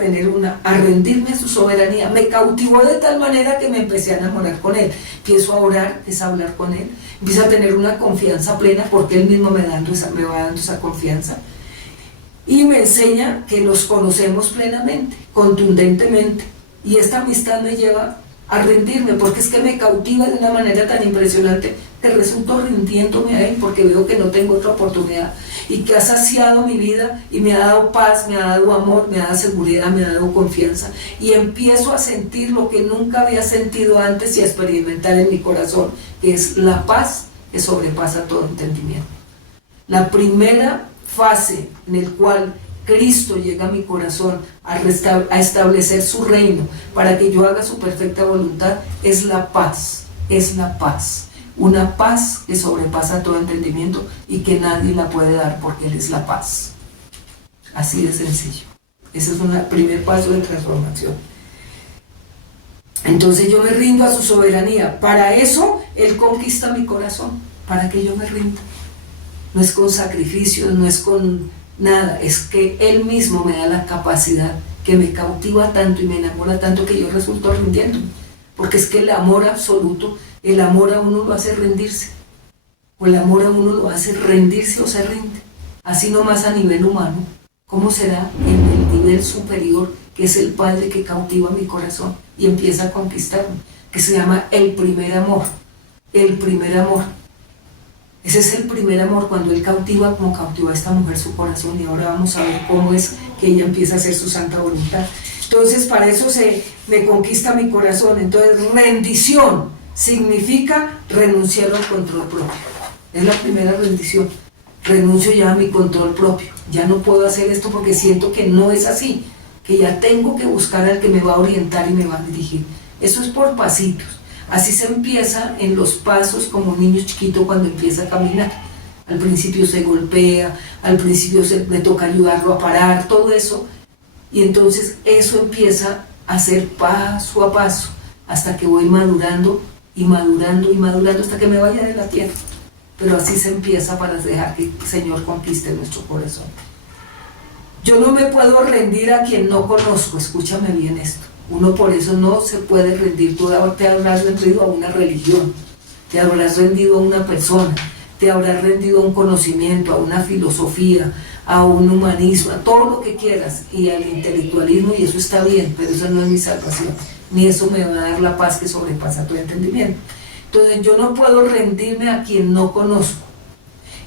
a rendirme a su soberanía. Me cautivó de tal manera que me empecé a enamorar con Él. Empiezo a orar, es hablar con Él. Empiezo a tener una confianza plena porque Él mismo me va dando esa confianza. Y me enseña que los conocemos plenamente, contundentemente. Y esta amistad me lleva a rendirme, porque es que me cautiva de una manera tan impresionante que resulto rindiéndome a Él, porque veo que no tengo otra oportunidad y que ha saciado mi vida y me ha dado paz, me ha dado amor, me ha dado seguridad, me ha dado confianza, y empiezo a sentir lo que nunca había sentido antes y a experimentar en mi corazón, que es la paz que sobrepasa todo entendimiento. La primera fase en el cual Cristo llega a mi corazón a establecer su reino para que yo haga su perfecta voluntad es la paz, una paz que sobrepasa todo entendimiento y que nadie la puede dar porque Él es la paz. Así de sencillo. Ese es un primer paso de transformación. Entonces yo me rindo a su soberanía. Para eso Él conquista mi corazón, para que yo me rinda. No es con sacrificios, no es con nada, es que Él mismo me da la capacidad que me cautiva tanto y me enamora tanto que yo resulto rindiéndome. Porque es que el amor absoluto, el amor a uno lo hace rendirse. O el amor a uno lo hace rendirse o se rinde. Así nomás a nivel humano. ¿Cómo será en el nivel superior, que es el Padre que cautiva mi corazón y empieza a conquistarme? Que se llama el primer amor. El primer amor. Ese es el primer amor, cuando Él cautiva como cautivó a esta mujer su corazón, y ahora vamos a ver cómo es que ella empieza a hacer su santa voluntad. Entonces para eso me conquista mi corazón. Entonces rendición significa renunciar al control propio. Es la primera rendición. Renuncio ya a mi control propio. Ya no puedo hacer esto porque siento que no es así, que ya tengo que buscar al que me va a orientar y me va a dirigir. Eso es por pasitos. Así se empieza en los pasos como un niño chiquito cuando empieza a caminar. Al principio se golpea, al principio le toca ayudarlo a parar, todo eso. Y entonces eso empieza a ser paso a paso, hasta que voy madurando y madurando y madurando hasta que me vaya de la tierra. Pero así se empieza para dejar que el Señor conquiste nuestro corazón. Yo no me puedo rendir a quien no conozco, escúchame bien esto. Uno por eso no se puede rendir. Tú te habrás rendido a una religión, te habrás rendido a una persona, te habrás rendido a un conocimiento, a una filosofía, a un humanismo, a todo lo que quieras, y al intelectualismo, y eso está bien, pero eso no es mi salvación, ni eso me va a dar la paz que sobrepasa tu entendimiento. Entonces yo no puedo rendirme a quien no conozco,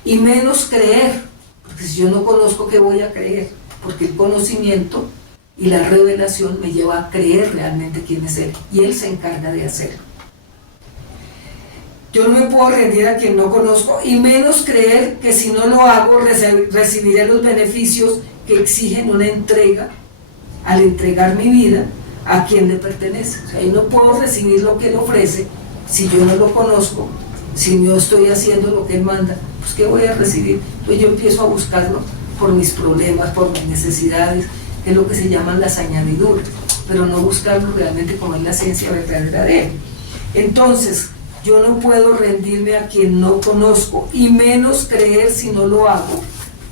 y menos creer, porque si yo no conozco, ¿qué voy a creer? Porque el conocimiento y la revelación me lleva a creer realmente quién es Él, y Él se encarga de hacerlo. Yo no me puedo rendir a quien no conozco y menos creer que si no lo hago recibiré los beneficios que exigen una entrega al entregar mi vida a quien le pertenece. O sea, yo no puedo recibir lo que él ofrece si yo no lo conozco, si no estoy haciendo lo que él manda. Pues ¿qué voy a recibir? Pues yo empiezo a buscarlo por mis problemas, por mis necesidades, que es lo que se llaman las añadiduras, pero no buscarlo realmente como es la esencia verdadera de él. Entonces, yo no puedo rendirme a quien no conozco, y menos creer si no lo hago,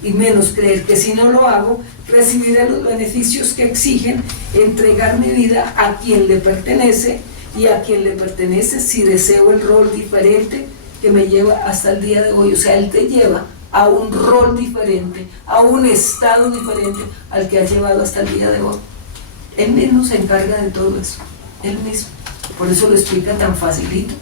y menos creer que si no lo hago, recibiré los beneficios que exigen entregar mi vida a quien le pertenece, y a quien le pertenece si deseo el rol diferente que me lleva hasta el día de hoy. O sea, él te lleva a un rol diferente, a un estado diferente al que has llevado hasta el día de hoy. Él mismo se encarga de todo eso, él mismo. Por eso lo explica tan facilito.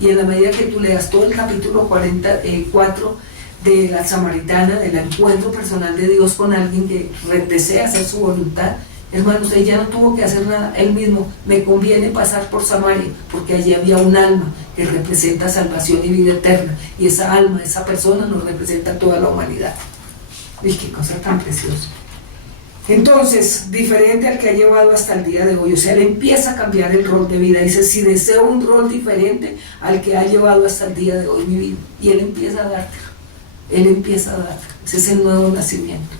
Y en la medida que tú leas todo el capítulo 44 de la Samaritana, del encuentro personal de Dios con alguien que desea hacer su voluntad, hermanos, ella no tuvo que hacer nada, él mismo: me conviene pasar por Samaria, porque allí había un alma que representa salvación y vida eterna, y esa alma, esa persona nos representa a toda la humanidad. Uy, qué cosa tan preciosa. Entonces, diferente al que ha llevado hasta el día de hoy. O sea, él empieza a cambiar el rol de vida. Dice: si deseo un rol diferente al que ha llevado hasta el día de hoy mi vida. Y él empieza a dártelo. Él empieza a dártelo. Ese es el nuevo nacimiento.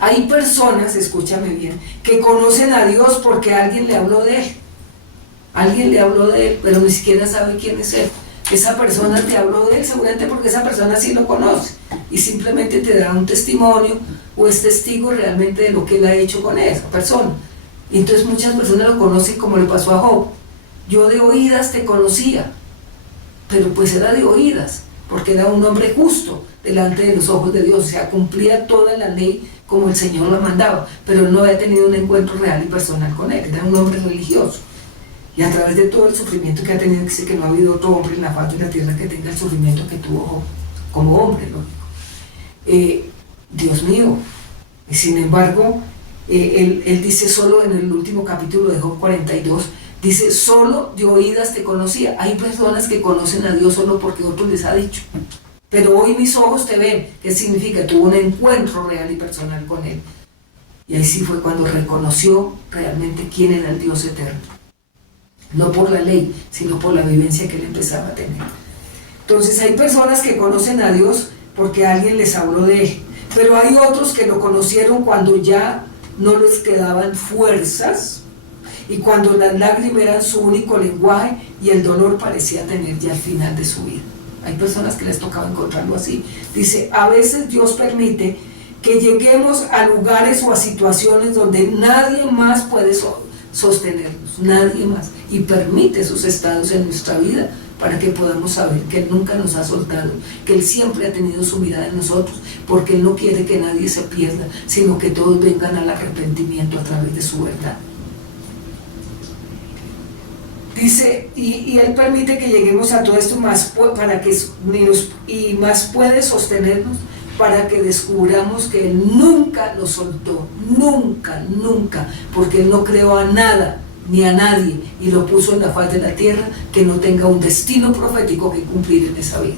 Hay personas, escúchame bien, que conocen a Dios porque alguien le habló de él. Alguien le habló de él, pero ni siquiera sabe quién es él. Esa persona te habló de él seguramente porque esa persona sí lo conoce y simplemente te da un testimonio o es testigo realmente de lo que él ha hecho con esa persona. Y entonces muchas personas lo conocen, como le pasó a Job. Yo de oídas te conocía, pero pues era de oídas, porque era un hombre justo delante de los ojos de Dios. O sea, cumplía toda la ley como el Señor la mandaba, pero él no había tenido un encuentro real y personal con él. Era un hombre religioso. Y a través de todo el sufrimiento que ha tenido, dice que no ha habido otro hombre en la faz de la tierra que tenga el sufrimiento que tuvo Job, como hombre, lógico. Dios mío. Y sin embargo, él dice solo en el último capítulo de Job 42, dice: solo de oídas te conocía. Hay personas que conocen a Dios solo porque otro les ha dicho. Pero hoy mis ojos te ven. ¿Qué significa? Tuvo un encuentro real y personal con él. Y ahí sí fue cuando reconoció realmente quién era el Dios eterno. No por la ley, sino por la vivencia que él empezaba a tener. Entonces hay personas que conocen a Dios porque alguien les habló de él, pero hay otros que lo conocieron cuando ya no les quedaban fuerzas y cuando las lágrimas eran su único lenguaje y el dolor parecía tener ya el final de su vida. Hay personas que les tocaba encontrarlo así. Dice: a veces Dios permite que lleguemos a lugares o a situaciones donde nadie más puede sostenernos, nadie más, y permite esos estados en nuestra vida para que podamos saber que Él nunca nos ha soltado, que Él siempre ha tenido su mirada en nosotros, porque Él no quiere que nadie se pierda, sino que todos vengan al arrepentimiento a través de su verdad. Dice, y Él permite que lleguemos a todo esto más para que y más puede sostenernos, para que descubramos que Él nunca nos soltó, nunca, nunca, porque Él no creó a nada ni a nadie y lo puso en la faz de la tierra que no tenga un destino profético que cumplir en esa vida.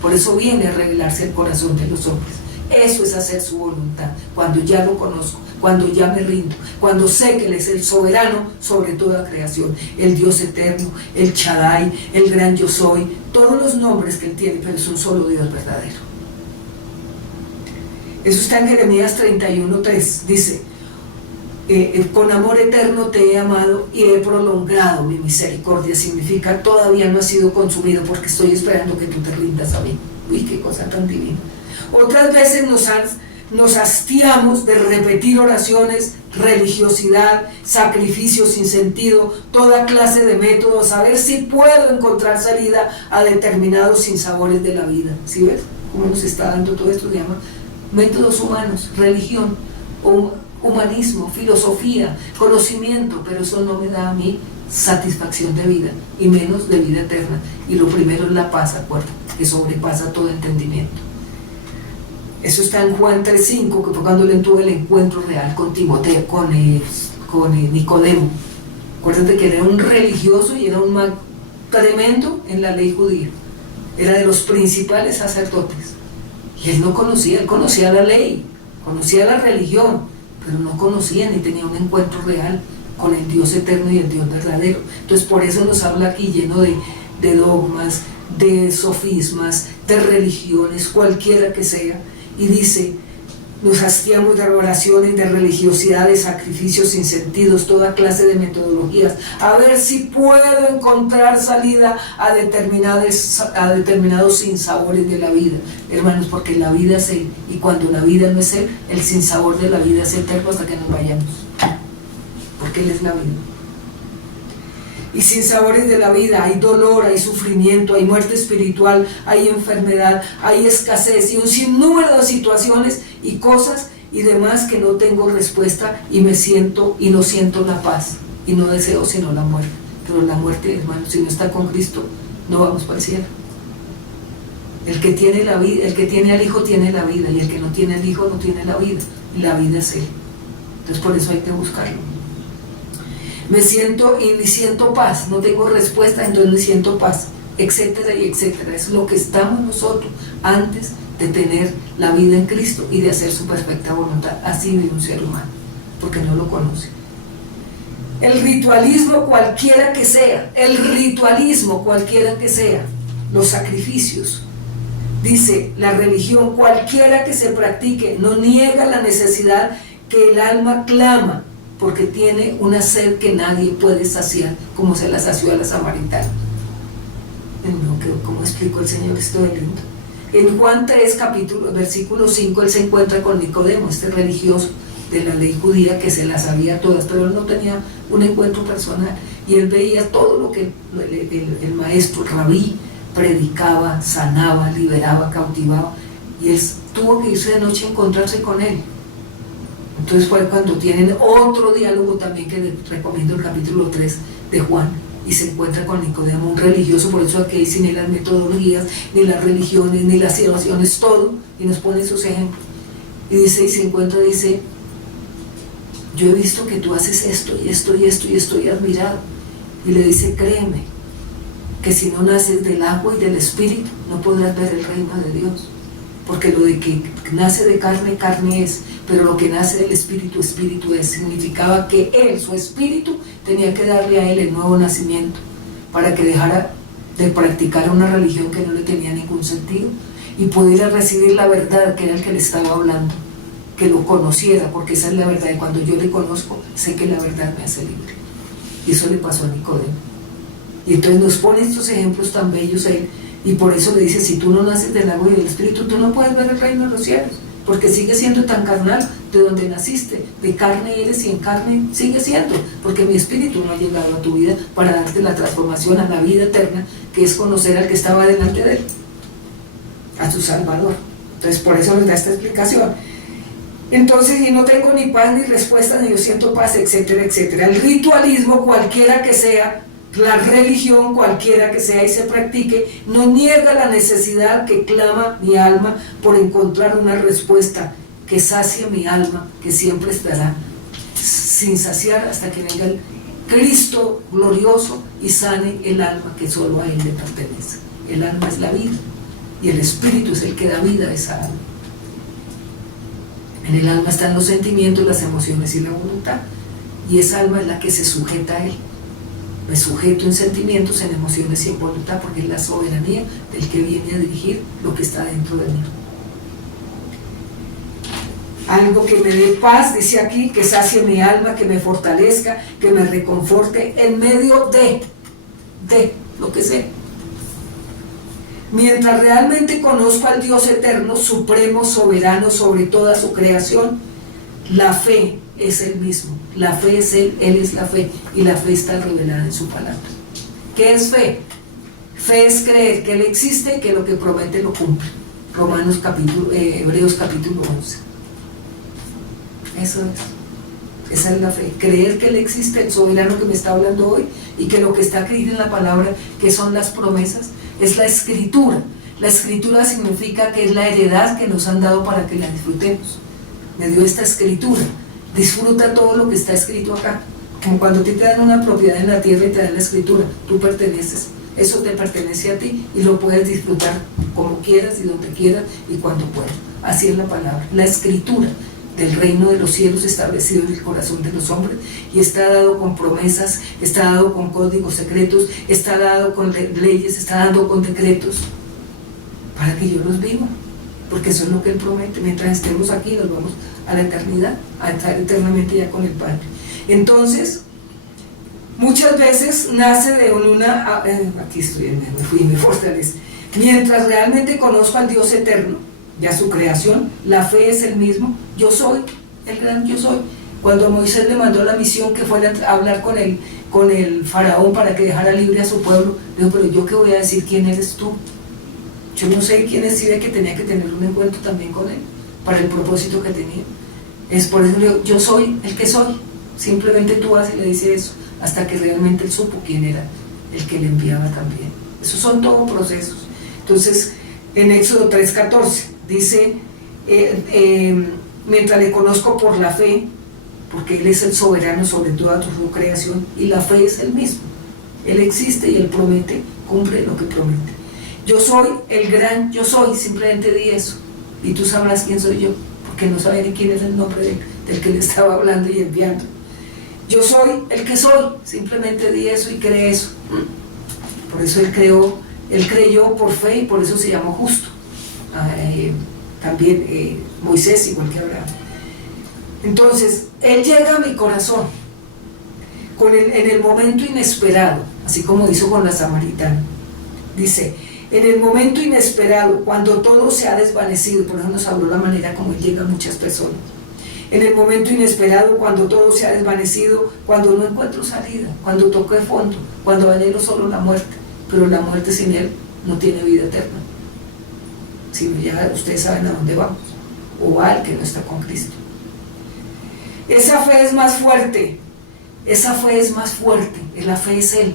Por eso viene a revelarse el corazón de los hombres. Eso es hacer su voluntad, cuando ya lo conozco, cuando ya me rindo, cuando sé que Él es el soberano sobre toda creación, el Dios eterno, el Shaddai, el gran yo soy, todos los nombres que Él tiene, pero es un solo Dios verdadero. Eso está en Jeremías 31:3, dice: con amor eterno te he amado y he prolongado mi misericordia. Significa: todavía no has sido consumido porque estoy esperando que tú te rindas a mí. Uy, qué cosa tan divina. Otras veces nos hastiamos de repetir oraciones, religiosidad, sacrificios sin sentido, toda clase de métodos, a ver si puedo encontrar salida a determinados sinsabores de la vida. ¿Sí ves cómo nos está dando todo esto? Se llama métodos humanos, religión, humanismo, filosofía, conocimiento, pero eso no me da a mí satisfacción de vida, y menos de vida eterna. Y lo primero es la paz, acuérdate, que sobrepasa todo entendimiento. Eso está en Juan 3:5, que fue cuando él tuvo el encuentro real con Timoteo, con Nicodemo. Acuérdate que era un religioso y era un mago, tremendo en la ley judía. Era de los principales sacerdotes. Y él no conocía, él conocía la ley, conocía la religión, pero no conocía ni tenía un encuentro real con el Dios eterno y el Dios verdadero. Entonces por eso nos habla aquí lleno de dogmas, de sofismas, de religiones, cualquiera que sea, y dice: nos hastiamos de oraciones, de religiosidad, de sacrificios sin sentidos, toda clase de metodologías, a ver si puedo encontrar salida a determinados sinsabores de la vida. Hermanos, porque la vida es Él, y cuando la vida no es Él, el sinsabor de la vida es eterno hasta que nos vayamos, porque Él es la vida. Y sinsabores de la vida, hay dolor, hay sufrimiento, hay muerte espiritual, hay enfermedad, hay escasez y un sinnúmero de situaciones y cosas y demás que no tengo respuesta, y me siento y no siento la paz y no deseo sino la muerte. Pero la muerte, hermanos, si no está con Cristo, no vamos para el cielo. El que tiene la vida, el que tiene al Hijo tiene la vida, y el que no tiene al Hijo no tiene la vida, y la vida es Él. Entonces por eso hay que buscarlo. Me siento y ni siento paz, no tengo respuesta, entonces ni siento paz, etcétera y etcétera. Es lo que estamos nosotros antes de tener la vida en Cristo y de hacer su perfecta voluntad. Así vive un ser humano, porque no lo conoce. El ritualismo cualquiera que sea, los sacrificios, dice la religión cualquiera que se practique, no niega la necesidad que el alma clama, porque tiene una sed que nadie puede saciar, como se la sació a la samaritana. ¿Cómo explicó el Señor esto de lindo? En Juan 3, versículo 5, él se encuentra con Nicodemo, este religioso de la ley judía que se las sabía todas, pero él no tenía un encuentro personal, y él veía todo lo que el maestro, el rabí, predicaba, sanaba, liberaba, cautivaba, y él tuvo que irse de noche a encontrarse con él. Entonces fue cuando tienen otro diálogo también, que les recomiendo el capítulo 3 de Juan, y se encuentra con Nicodemo, un religioso. Por eso aquí dice ni las metodologías, ni las religiones, ni las situaciones, todo, y nos pone esos ejemplos. Y dice, y se encuentra, dice: yo he visto que tú haces esto y esto y esto y estoy admirado. Y le dice: créeme que si no naces del agua y del espíritu, no podrás ver el reino de Dios. Porque lo de que nace de carne, carne es, pero lo que nace del espíritu, espíritu es. Significaba que él, su espíritu, tenía que darle a él el nuevo nacimiento, para que dejara de practicar una religión que no le tenía ningún sentido, y pudiera recibir la verdad, que era el que le estaba hablando, que lo conociera, porque esa es la verdad, y cuando yo le conozco, sé que la verdad me hace libre. Y eso le pasó a Nicodemo. Y entonces nos pone estos ejemplos tan bellos él, y por eso le dice: si tú no naces del agua y del espíritu, tú no puedes ver el reino de los cielos, porque sigue siendo tan carnal de donde naciste, de carne eres y en carne sigue siendo, porque mi espíritu no ha llegado a tu vida para darte la transformación a la vida eterna, que es conocer al que estaba delante de él, a su Salvador. Entonces por eso les da esta explicación. Entonces, y no tengo ni paz ni respuesta, ni yo siento paz, etcétera, etcétera. El ritualismo cualquiera que sea, la religión cualquiera que sea y se practique, no niega la necesidad que clama mi alma por encontrar una respuesta que sacie mi alma, que siempre estará sin saciar hasta que venga el Cristo glorioso y sane el alma, que solo a Él le pertenece. El alma es la vida y el espíritu es el que da vida a esa alma. En el alma están los sentimientos, las emociones y la voluntad, y esa alma es la que se sujeta a Él. Me sujeto en sentimientos, en emociones y en voluntad, porque es la soberanía del que viene a dirigir lo que está dentro de mí. Algo que me dé paz, dice aquí, que sacie mi alma, que me fortalezca, que me reconforte en medio de lo que sea. Mientras realmente conozco al Dios eterno, supremo, soberano sobre toda su creación, la fe es Él mismo. La fe es Él es la fe, y la fe está revelada en su palabra. ¿Qué es fe? Fe es creer que Él existe y que lo que promete lo cumple. Hebreos capítulo 11. Eso es. Esa es la fe. Creer que Él existe, el soberano que me está hablando hoy, y que lo que está escrito en la palabra, que son las promesas, es la escritura. La escritura significa que es la heredad que nos han dado para que la disfrutemos. Me dio esta escritura. Disfruta todo lo que está escrito acá. Como cuando te dan una propiedad en la tierra y te dan la escritura, tú perteneces Eso te pertenece a ti y lo puedes disfrutar como quieras y donde quieras y cuando puedas. Así es la palabra, la escritura del reino de los cielos establecido en el corazón de los hombres, y está dado con promesas, está dado con códigos secretos, está dado con leyes, está dado con decretos, para que yo los viva, porque eso es lo que Él promete. Mientras estemos aquí nos vamos a la eternidad, a estar eternamente ya con el Padre. Entonces, muchas veces nace de una... aquí estoy, me fui, me fortalece. Mientras realmente conozco al Dios eterno, ya su creación, la fe es el mismo, yo soy, el gran yo soy. Cuando Moisés le mandó la misión que fue a hablar con el faraón para que dejara libre a su pueblo, dijo, pero yo qué voy a decir, ¿quién eres tú? Yo no sé quién es, que tenía que tener un encuentro también con él, para el propósito que tenía. Es por eso le digo, yo soy el que soy, simplemente tú vas y le dices eso, hasta que realmente él supo quién era el que le enviaba también. Esos son todos procesos. Entonces, en Éxodo 3:14, dice, mientras le conozco por la fe, porque Él es el soberano sobre toda su creación, y la fe es el mismo. Él existe y Él promete, cumple lo que promete. Yo soy el gran yo soy, simplemente di eso, y tú sabrás quién soy yo, porque no sabía ni quién es el nombre del que le estaba hablando y enviando. Yo soy el que soy, simplemente di eso y cree eso. Por eso Él creyó por fe y por eso se llamó justo. También Moisés, igual que Abraham. Entonces, Él llega a mi corazón en el momento inesperado, así como hizo con la samaritana. Dice, en el momento inesperado, cuando todo se ha desvanecido, por eso nos habló la manera como Él llega a muchas personas. En el momento inesperado, cuando todo se ha desvanecido, cuando no encuentro salida, cuando toqué fondo, cuando anhelo solo la muerte, pero la muerte sin Él no tiene vida eterna. Si ya ustedes saben a dónde vamos, o al que no está con Cristo. Esa fe es más fuerte, esa fe es más fuerte, la fe es Él.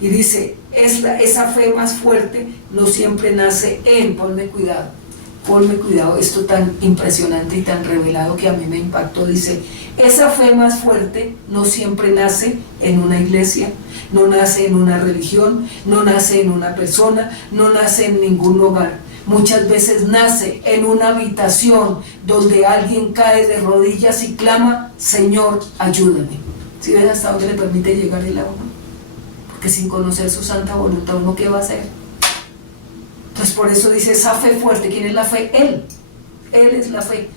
Y dice, esa fe más fuerte no siempre nace en, ponme cuidado, esto tan impresionante y tan revelado que a mí me impactó. Dice, esa fe más fuerte no siempre nace en una iglesia, no nace en una religión, no nace en una persona, no nace en ningún hogar. Muchas veces nace en una habitación donde alguien cae de rodillas y clama, Señor, ayúdame. ¿Sí ven hasta dónde le permite llegar el agua? Porque sin conocer su santa voluntad, ¿uno qué va a hacer? Entonces por eso dice, esa fe fuerte, ¿quién es la fe? Él. Él es la fe.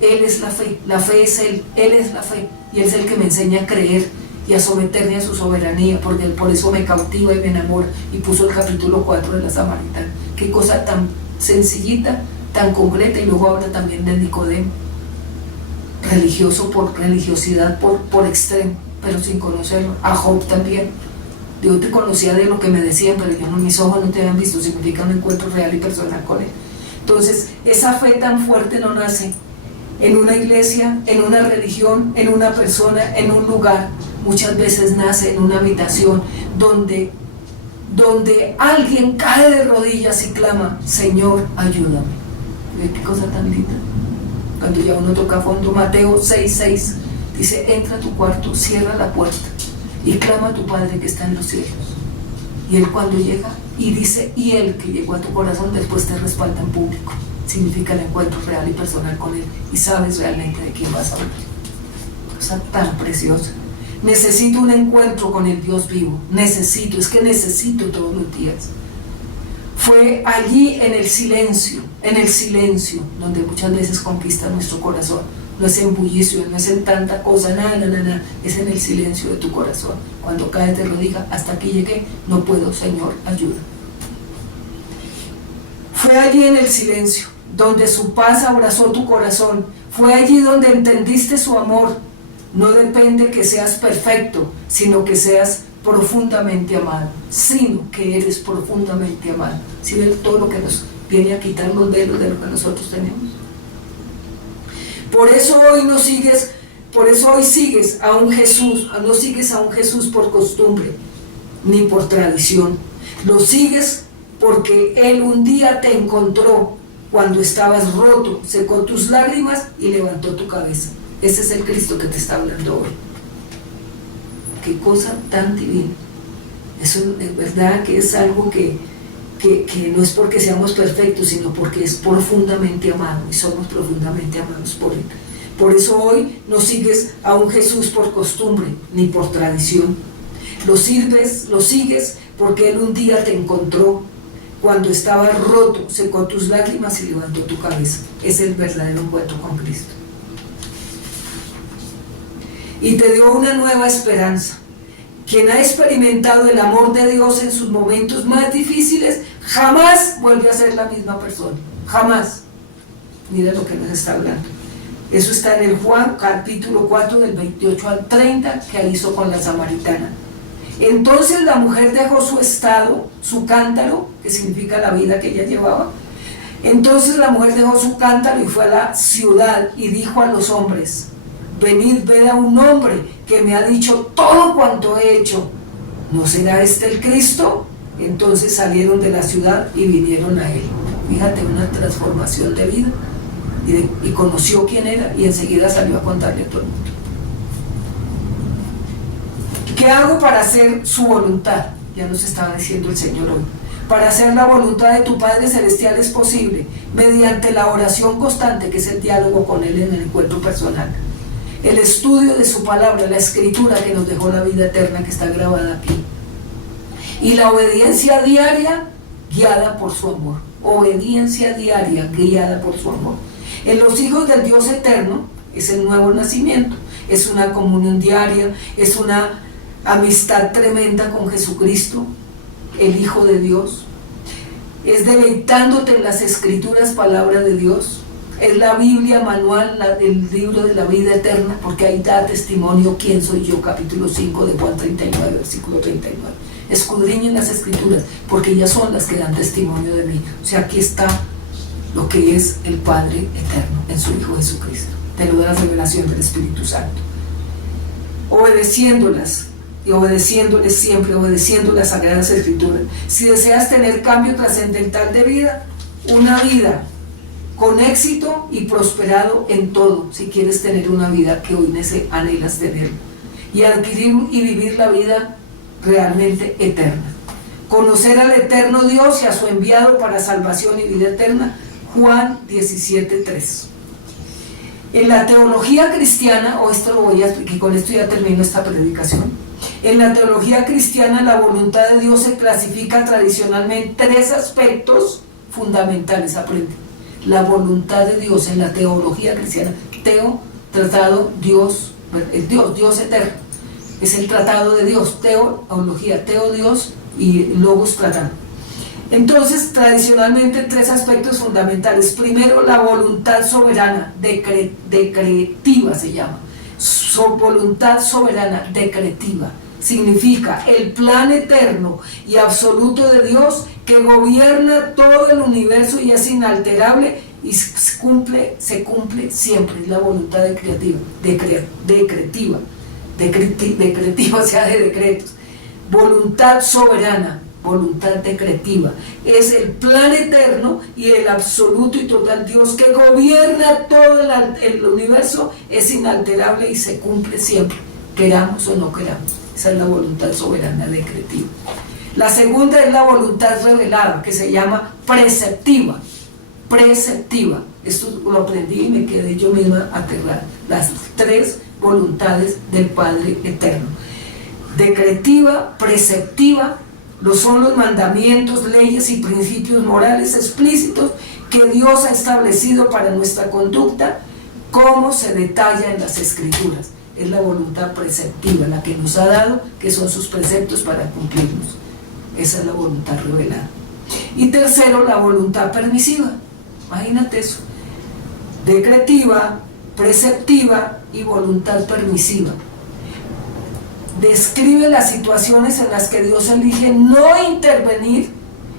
Él es la fe. La fe es Él. Él es la fe. Y Él es el que me enseña a creer y a someterme a su soberanía, porque Él por eso me cautiva y me enamora. Y puso el capítulo 4 de la Samaritana. Qué cosa tan sencillita, tan concreta. Y luego habla también de Nicodemo, religioso por religiosidad, por extremo, pero sin conocerlo. A Job también. Yo te conocía de lo que me decían, pero yo no, mis ojos no te habían visto. Significa un encuentro real y personal con Él. Entonces, esa fe tan fuerte no nace en una iglesia, en una religión, en una persona, en un lugar. Muchas veces nace en una habitación donde alguien cae de rodillas y clama, Señor, ayúdame. ¿Qué cosa tan linda? Cuando ya uno toca a fondo, Mateo 6:6 dice, entra a tu cuarto, cierra la puerta y clama a tu Padre que está en los cielos. Y Él cuando llega y dice, y Él que llegó a tu corazón después te respalda en público. Significa el encuentro real y personal con Él, y sabes realmente de quién vas a hablar. Cosa tan preciosa. Necesito un encuentro con el Dios vivo. Es que necesito todos los días. Fue allí en el silencio, donde muchas veces conquista nuestro corazón. No es en bullicio, no es en tanta cosa, nada, es en el silencio de tu corazón. Cuando caes de rodillas, hasta aquí llegué, no puedo, Señor, ayuda. Fue allí en el silencio, donde su paz abrazó tu corazón. Fue allí donde entendiste su amor. No depende que seas perfecto, sino que seas profundamente amado. Sino que eres profundamente amado. ¿Sí ven todo lo que nos viene a quitar los velos de lo que nosotros tenemos? Por eso hoy sigues a un Jesús, no sigues a un Jesús por costumbre, ni por tradición. Lo sigues porque Él un día te encontró cuando estabas roto, secó tus lágrimas y levantó tu cabeza. Ese es el Cristo que te está hablando hoy. Qué cosa tan divina. Eso es verdad que es algo que no es porque seamos perfectos, sino porque es profundamente amado y somos profundamente amados por Él. Por eso hoy no sigues a un Jesús por costumbre ni por tradición. Lo sigues porque Él un día te encontró cuando estabas roto, secó tus lágrimas y levantó tu cabeza. Es el verdadero encuentro con Cristo. Y te dio una nueva esperanza. Quien ha experimentado el amor de Dios en sus momentos más difíciles, jamás vuelve a ser la misma persona. Jamás. Mira lo que nos está hablando. Eso está en el Juan capítulo 4 del 28 al 30 que hizo con la samaritana. Entonces la mujer dejó su estado, su cántaro, que significa la vida que ella llevaba. Entonces la mujer dejó su cántaro y fue a la ciudad y dijo a los hombres: venid, ved a un hombre que me ha dicho todo cuanto he hecho. ¿No será este el Cristo? Entonces salieron de la ciudad y vinieron a él. Fíjate, una transformación de vida. Y conoció quién era y enseguida salió a contarle a todo el mundo. ¿Qué hago para hacer su voluntad? Ya nos estaba diciendo el Señor hoy. Para hacer la voluntad de tu Padre Celestial es posible mediante la oración constante, que es el diálogo con Él en el encuentro personal, el estudio de su palabra, la escritura que nos dejó la vida eterna que está grabada aquí, y la obediencia diaria guiada por su amor. Obediencia diaria guiada por su amor. En los hijos del Dios eterno es el nuevo nacimiento, es una comunión diaria, es una amistad tremenda con Jesucristo, el Hijo de Dios, es deleitándote en las escrituras, palabra de Dios, es la Biblia manual, el libro de la vida eterna, porque ahí da testimonio quién soy yo, capítulo 5 de Juan 39, versículo 39. Escudriñen las escrituras, porque ellas son las que dan testimonio de mí. O sea, aquí está lo que es el Padre eterno en su Hijo Jesucristo. Te lo da la revelación del Espíritu Santo. Obedeciéndolas y obedeciéndoles siempre, obedeciendo las Sagradas Escrituras. Si deseas tener cambio trascendental de vida, una vida con éxito y prosperado en todo, si quieres tener una vida que hoy anhelas tener, y adquirir y vivir la vida realmente eterna. Conocer al eterno Dios y a su enviado para salvación y vida eterna, Juan 17:3. En la teología cristiana, que con esto ya termino esta predicación, en la teología cristiana la voluntad de Dios se clasifica tradicionalmente en 3 aspectos fundamentales. Aprende. La voluntad de Dios en la teología cristiana, tratado, Dios, Dios eterno, es el tratado de Dios, teología, Dios y logos tratado. Entonces, tradicionalmente 3 aspectos fundamentales. Primero, la voluntad soberana, decretiva se llama. Voluntad soberana, decretiva. Significa el plan eterno y absoluto de Dios que gobierna todo el universo y es inalterable y se cumple siempre. Es la voluntad decretiva, o sea, de decretos. Voluntad soberana, voluntad decretiva. Es el plan eterno y el absoluto y total Dios que gobierna todo el universo, es inalterable y se cumple siempre, queramos o no queramos. Esa es la voluntad soberana decretiva. La segunda es la voluntad revelada, que se llama preceptiva. Esto lo aprendí y me quedé yo misma aterrada. Las 3 voluntades del Padre eterno: decretiva, preceptiva, son los mandamientos, leyes y principios morales explícitos que Dios ha establecido para nuestra conducta, como se detalla en las Escrituras. Es la voluntad preceptiva, la que nos ha dado, que son sus preceptos para cumplirlos. Esa es la voluntad revelada. Y tercero, la voluntad permisiva. Imagínate eso. Decretiva, preceptiva y voluntad permisiva. Describe las situaciones en las que Dios elige no intervenir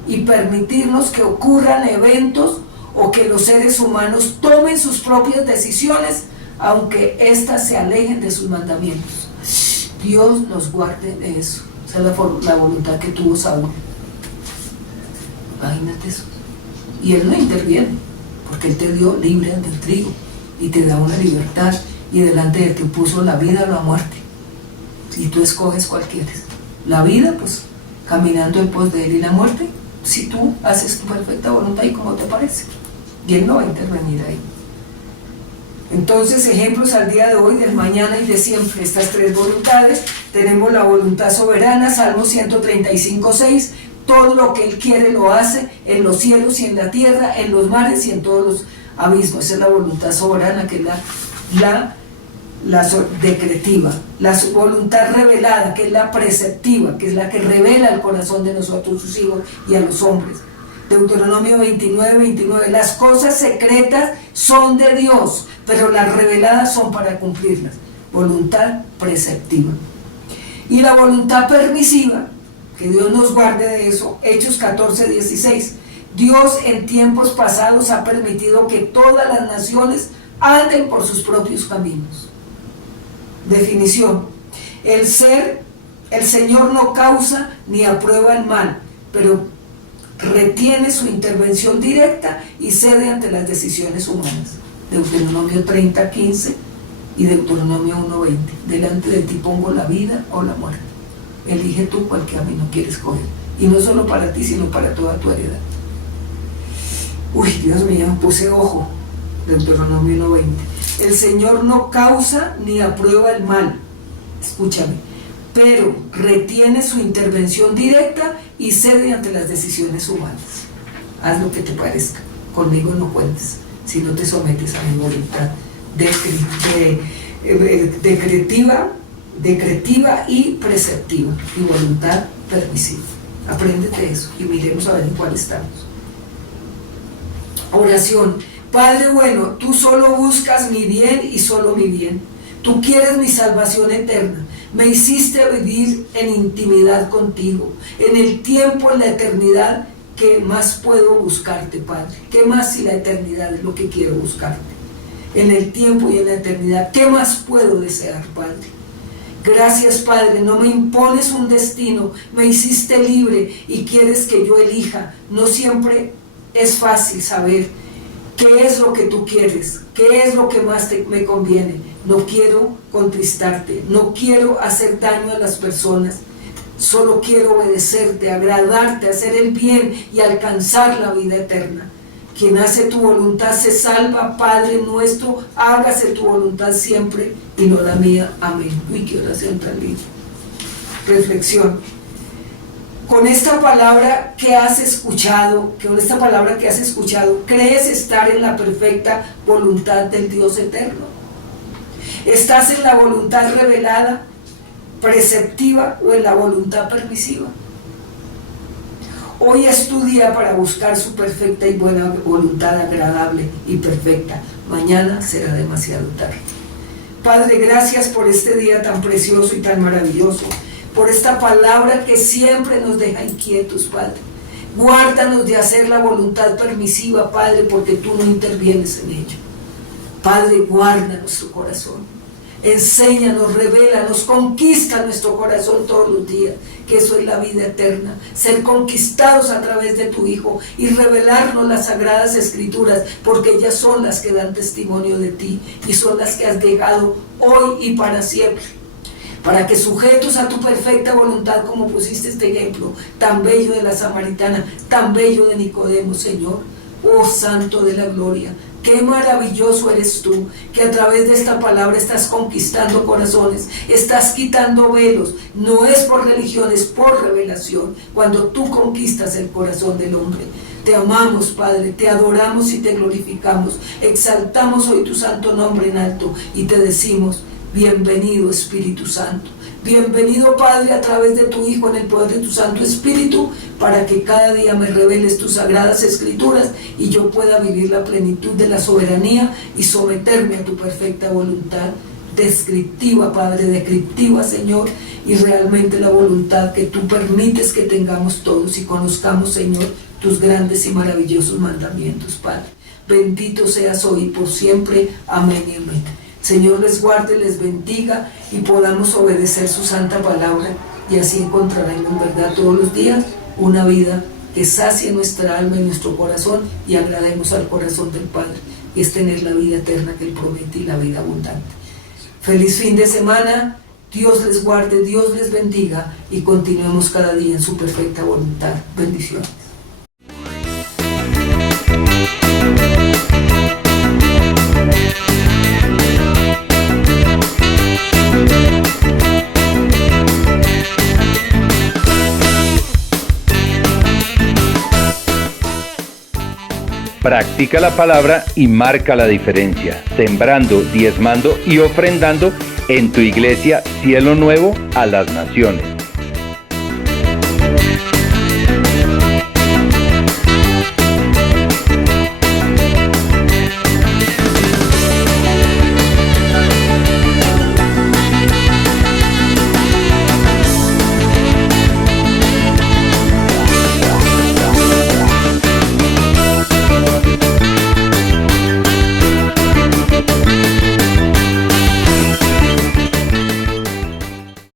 y permitirnos que ocurran eventos o que los seres humanos tomen sus propias decisiones, aunque éstas se alejen de sus mandamientos. Dios nos guarde de eso. Esa es la voluntad que tuvo Saúl. Imagínate eso. Y él no interviene, porque él te dio libre del trigo y te da una libertad, y delante de ti puso la vida o la muerte, y tú escoges cuál quieres. La vida, pues caminando en pos de Él y la muerte, si tú haces tu perfecta voluntad y como te parece. Y Él no va a intervenir ahí. Entonces, ejemplos al día de hoy, del mañana y de siempre, estas tres voluntades. Tenemos la voluntad soberana, Salmo 135:6, todo lo que Él quiere lo hace, en los cielos y en la tierra, en los mares y en todos los abismos. Esa es la voluntad soberana, que es la decretiva. La voluntad revelada, que es la preceptiva, que es la que revela el corazón de nosotros, sus hijos, y a los hombres. Deuteronomio 29:29, las cosas secretas son de Dios, pero las reveladas son para cumplirlas. Voluntad preceptiva. Y la voluntad permisiva, que Dios nos guarde de eso, Hechos 14:16. Dios en tiempos pasados ha permitido que todas las naciones anden por sus propios caminos. Definición: el Señor no causa ni aprueba el mal, pero retiene su intervención directa y cede ante las decisiones humanas. Deuteronomio 30:15 y Deuteronomio 1:20. Delante de ti pongo la vida o la muerte. Elige tú cuál camino quieres coger. Y no solo para ti, sino para toda tu heredad. Uy, Dios mío, puse ojo. Deuteronomio 1:20. El Señor no causa ni aprueba el mal. Escúchame. Pero retiene su intervención directa y cede ante las decisiones humanas. Haz lo que te parezca. Conmigo no cuentes, si no te sometes a mi voluntad decretiva y preceptiva, y voluntad permisiva. Apréndete eso y miremos a ver en cuál estamos. Oración. Padre bueno, tú solo buscas mi bien y solo mi bien. Tú quieres mi salvación eterna. Me hiciste vivir en intimidad contigo. En el tiempo, en la eternidad, ¿qué más puedo buscarte, Padre? ¿Qué más si la eternidad es lo que quiero buscarte? En el tiempo y en la eternidad, ¿qué más puedo desear, Padre? Gracias, Padre, no me impones un destino, me hiciste libre y quieres que yo elija. No siempre es fácil saber qué es lo que tú quieres, qué es lo que más me conviene. No quiero contristarte, no quiero hacer daño a las personas, solo quiero obedecerte, agradarte, hacer el bien y alcanzar la vida eterna. Quien hace tu voluntad se salva, Padre nuestro, hágase tu voluntad siempre y no la mía. Amén. Uy, qué oración tan linda. Reflexión. Con esta palabra que has escuchado, ¿crees estar en la perfecta voluntad del Dios eterno? ¿Estás en la voluntad revelada, preceptiva o en la voluntad permisiva? Hoy es tu día para buscar su perfecta y buena voluntad, agradable y perfecta. Mañana será demasiado tarde. Padre, gracias por este día tan precioso y tan maravilloso, por esta palabra que siempre nos deja inquietos, Padre. Guárdanos de hacer la voluntad permisiva, Padre, porque tú no intervienes en ello. Padre, guarda nuestro corazón. Enséñanos, revélanos, conquista nuestro corazón todos los días, que eso es la vida eterna, ser conquistados a través de tu Hijo y revelarnos las sagradas escrituras, porque ellas son las que dan testimonio de ti y son las que has dejado hoy y para siempre, para que sujetos a tu perfecta voluntad, como pusiste este ejemplo tan bello de la samaritana, tan bello de Nicodemo, Señor, oh Santo de la gloria, qué maravilloso eres tú, que a través de esta palabra estás conquistando corazones, estás quitando velos. No es por religión, es por revelación, cuando tú conquistas el corazón del hombre. Te amamos, Padre, te adoramos y te glorificamos, exaltamos hoy tu santo nombre en alto y te decimos: bienvenido, Espíritu Santo. Bienvenido, Padre, a través de tu Hijo, en el poder de tu Santo Espíritu, para que cada día me reveles tus sagradas escrituras y yo pueda vivir la plenitud de la soberanía y someterme a tu perfecta voluntad descriptiva, Padre, descriptiva, Señor, y realmente la voluntad que tú permites que tengamos todos y conozcamos, Señor, tus grandes y maravillosos mandamientos, Padre. Bendito seas hoy y por siempre. Amén y amén. Señor les guarde, les bendiga y podamos obedecer su santa palabra, y así encontraremos en verdad todos los días una vida que sacie nuestra alma y nuestro corazón y agrademos al corazón del Padre, y es tener la vida eterna que Él promete y la vida abundante. Feliz fin de semana, Dios les guarde, Dios les bendiga y continuemos cada día en su perfecta voluntad. Bendiciones. Practica la palabra y marca la diferencia, sembrando, diezmando y ofrendando en tu iglesia Cielo Nuevo a las Naciones.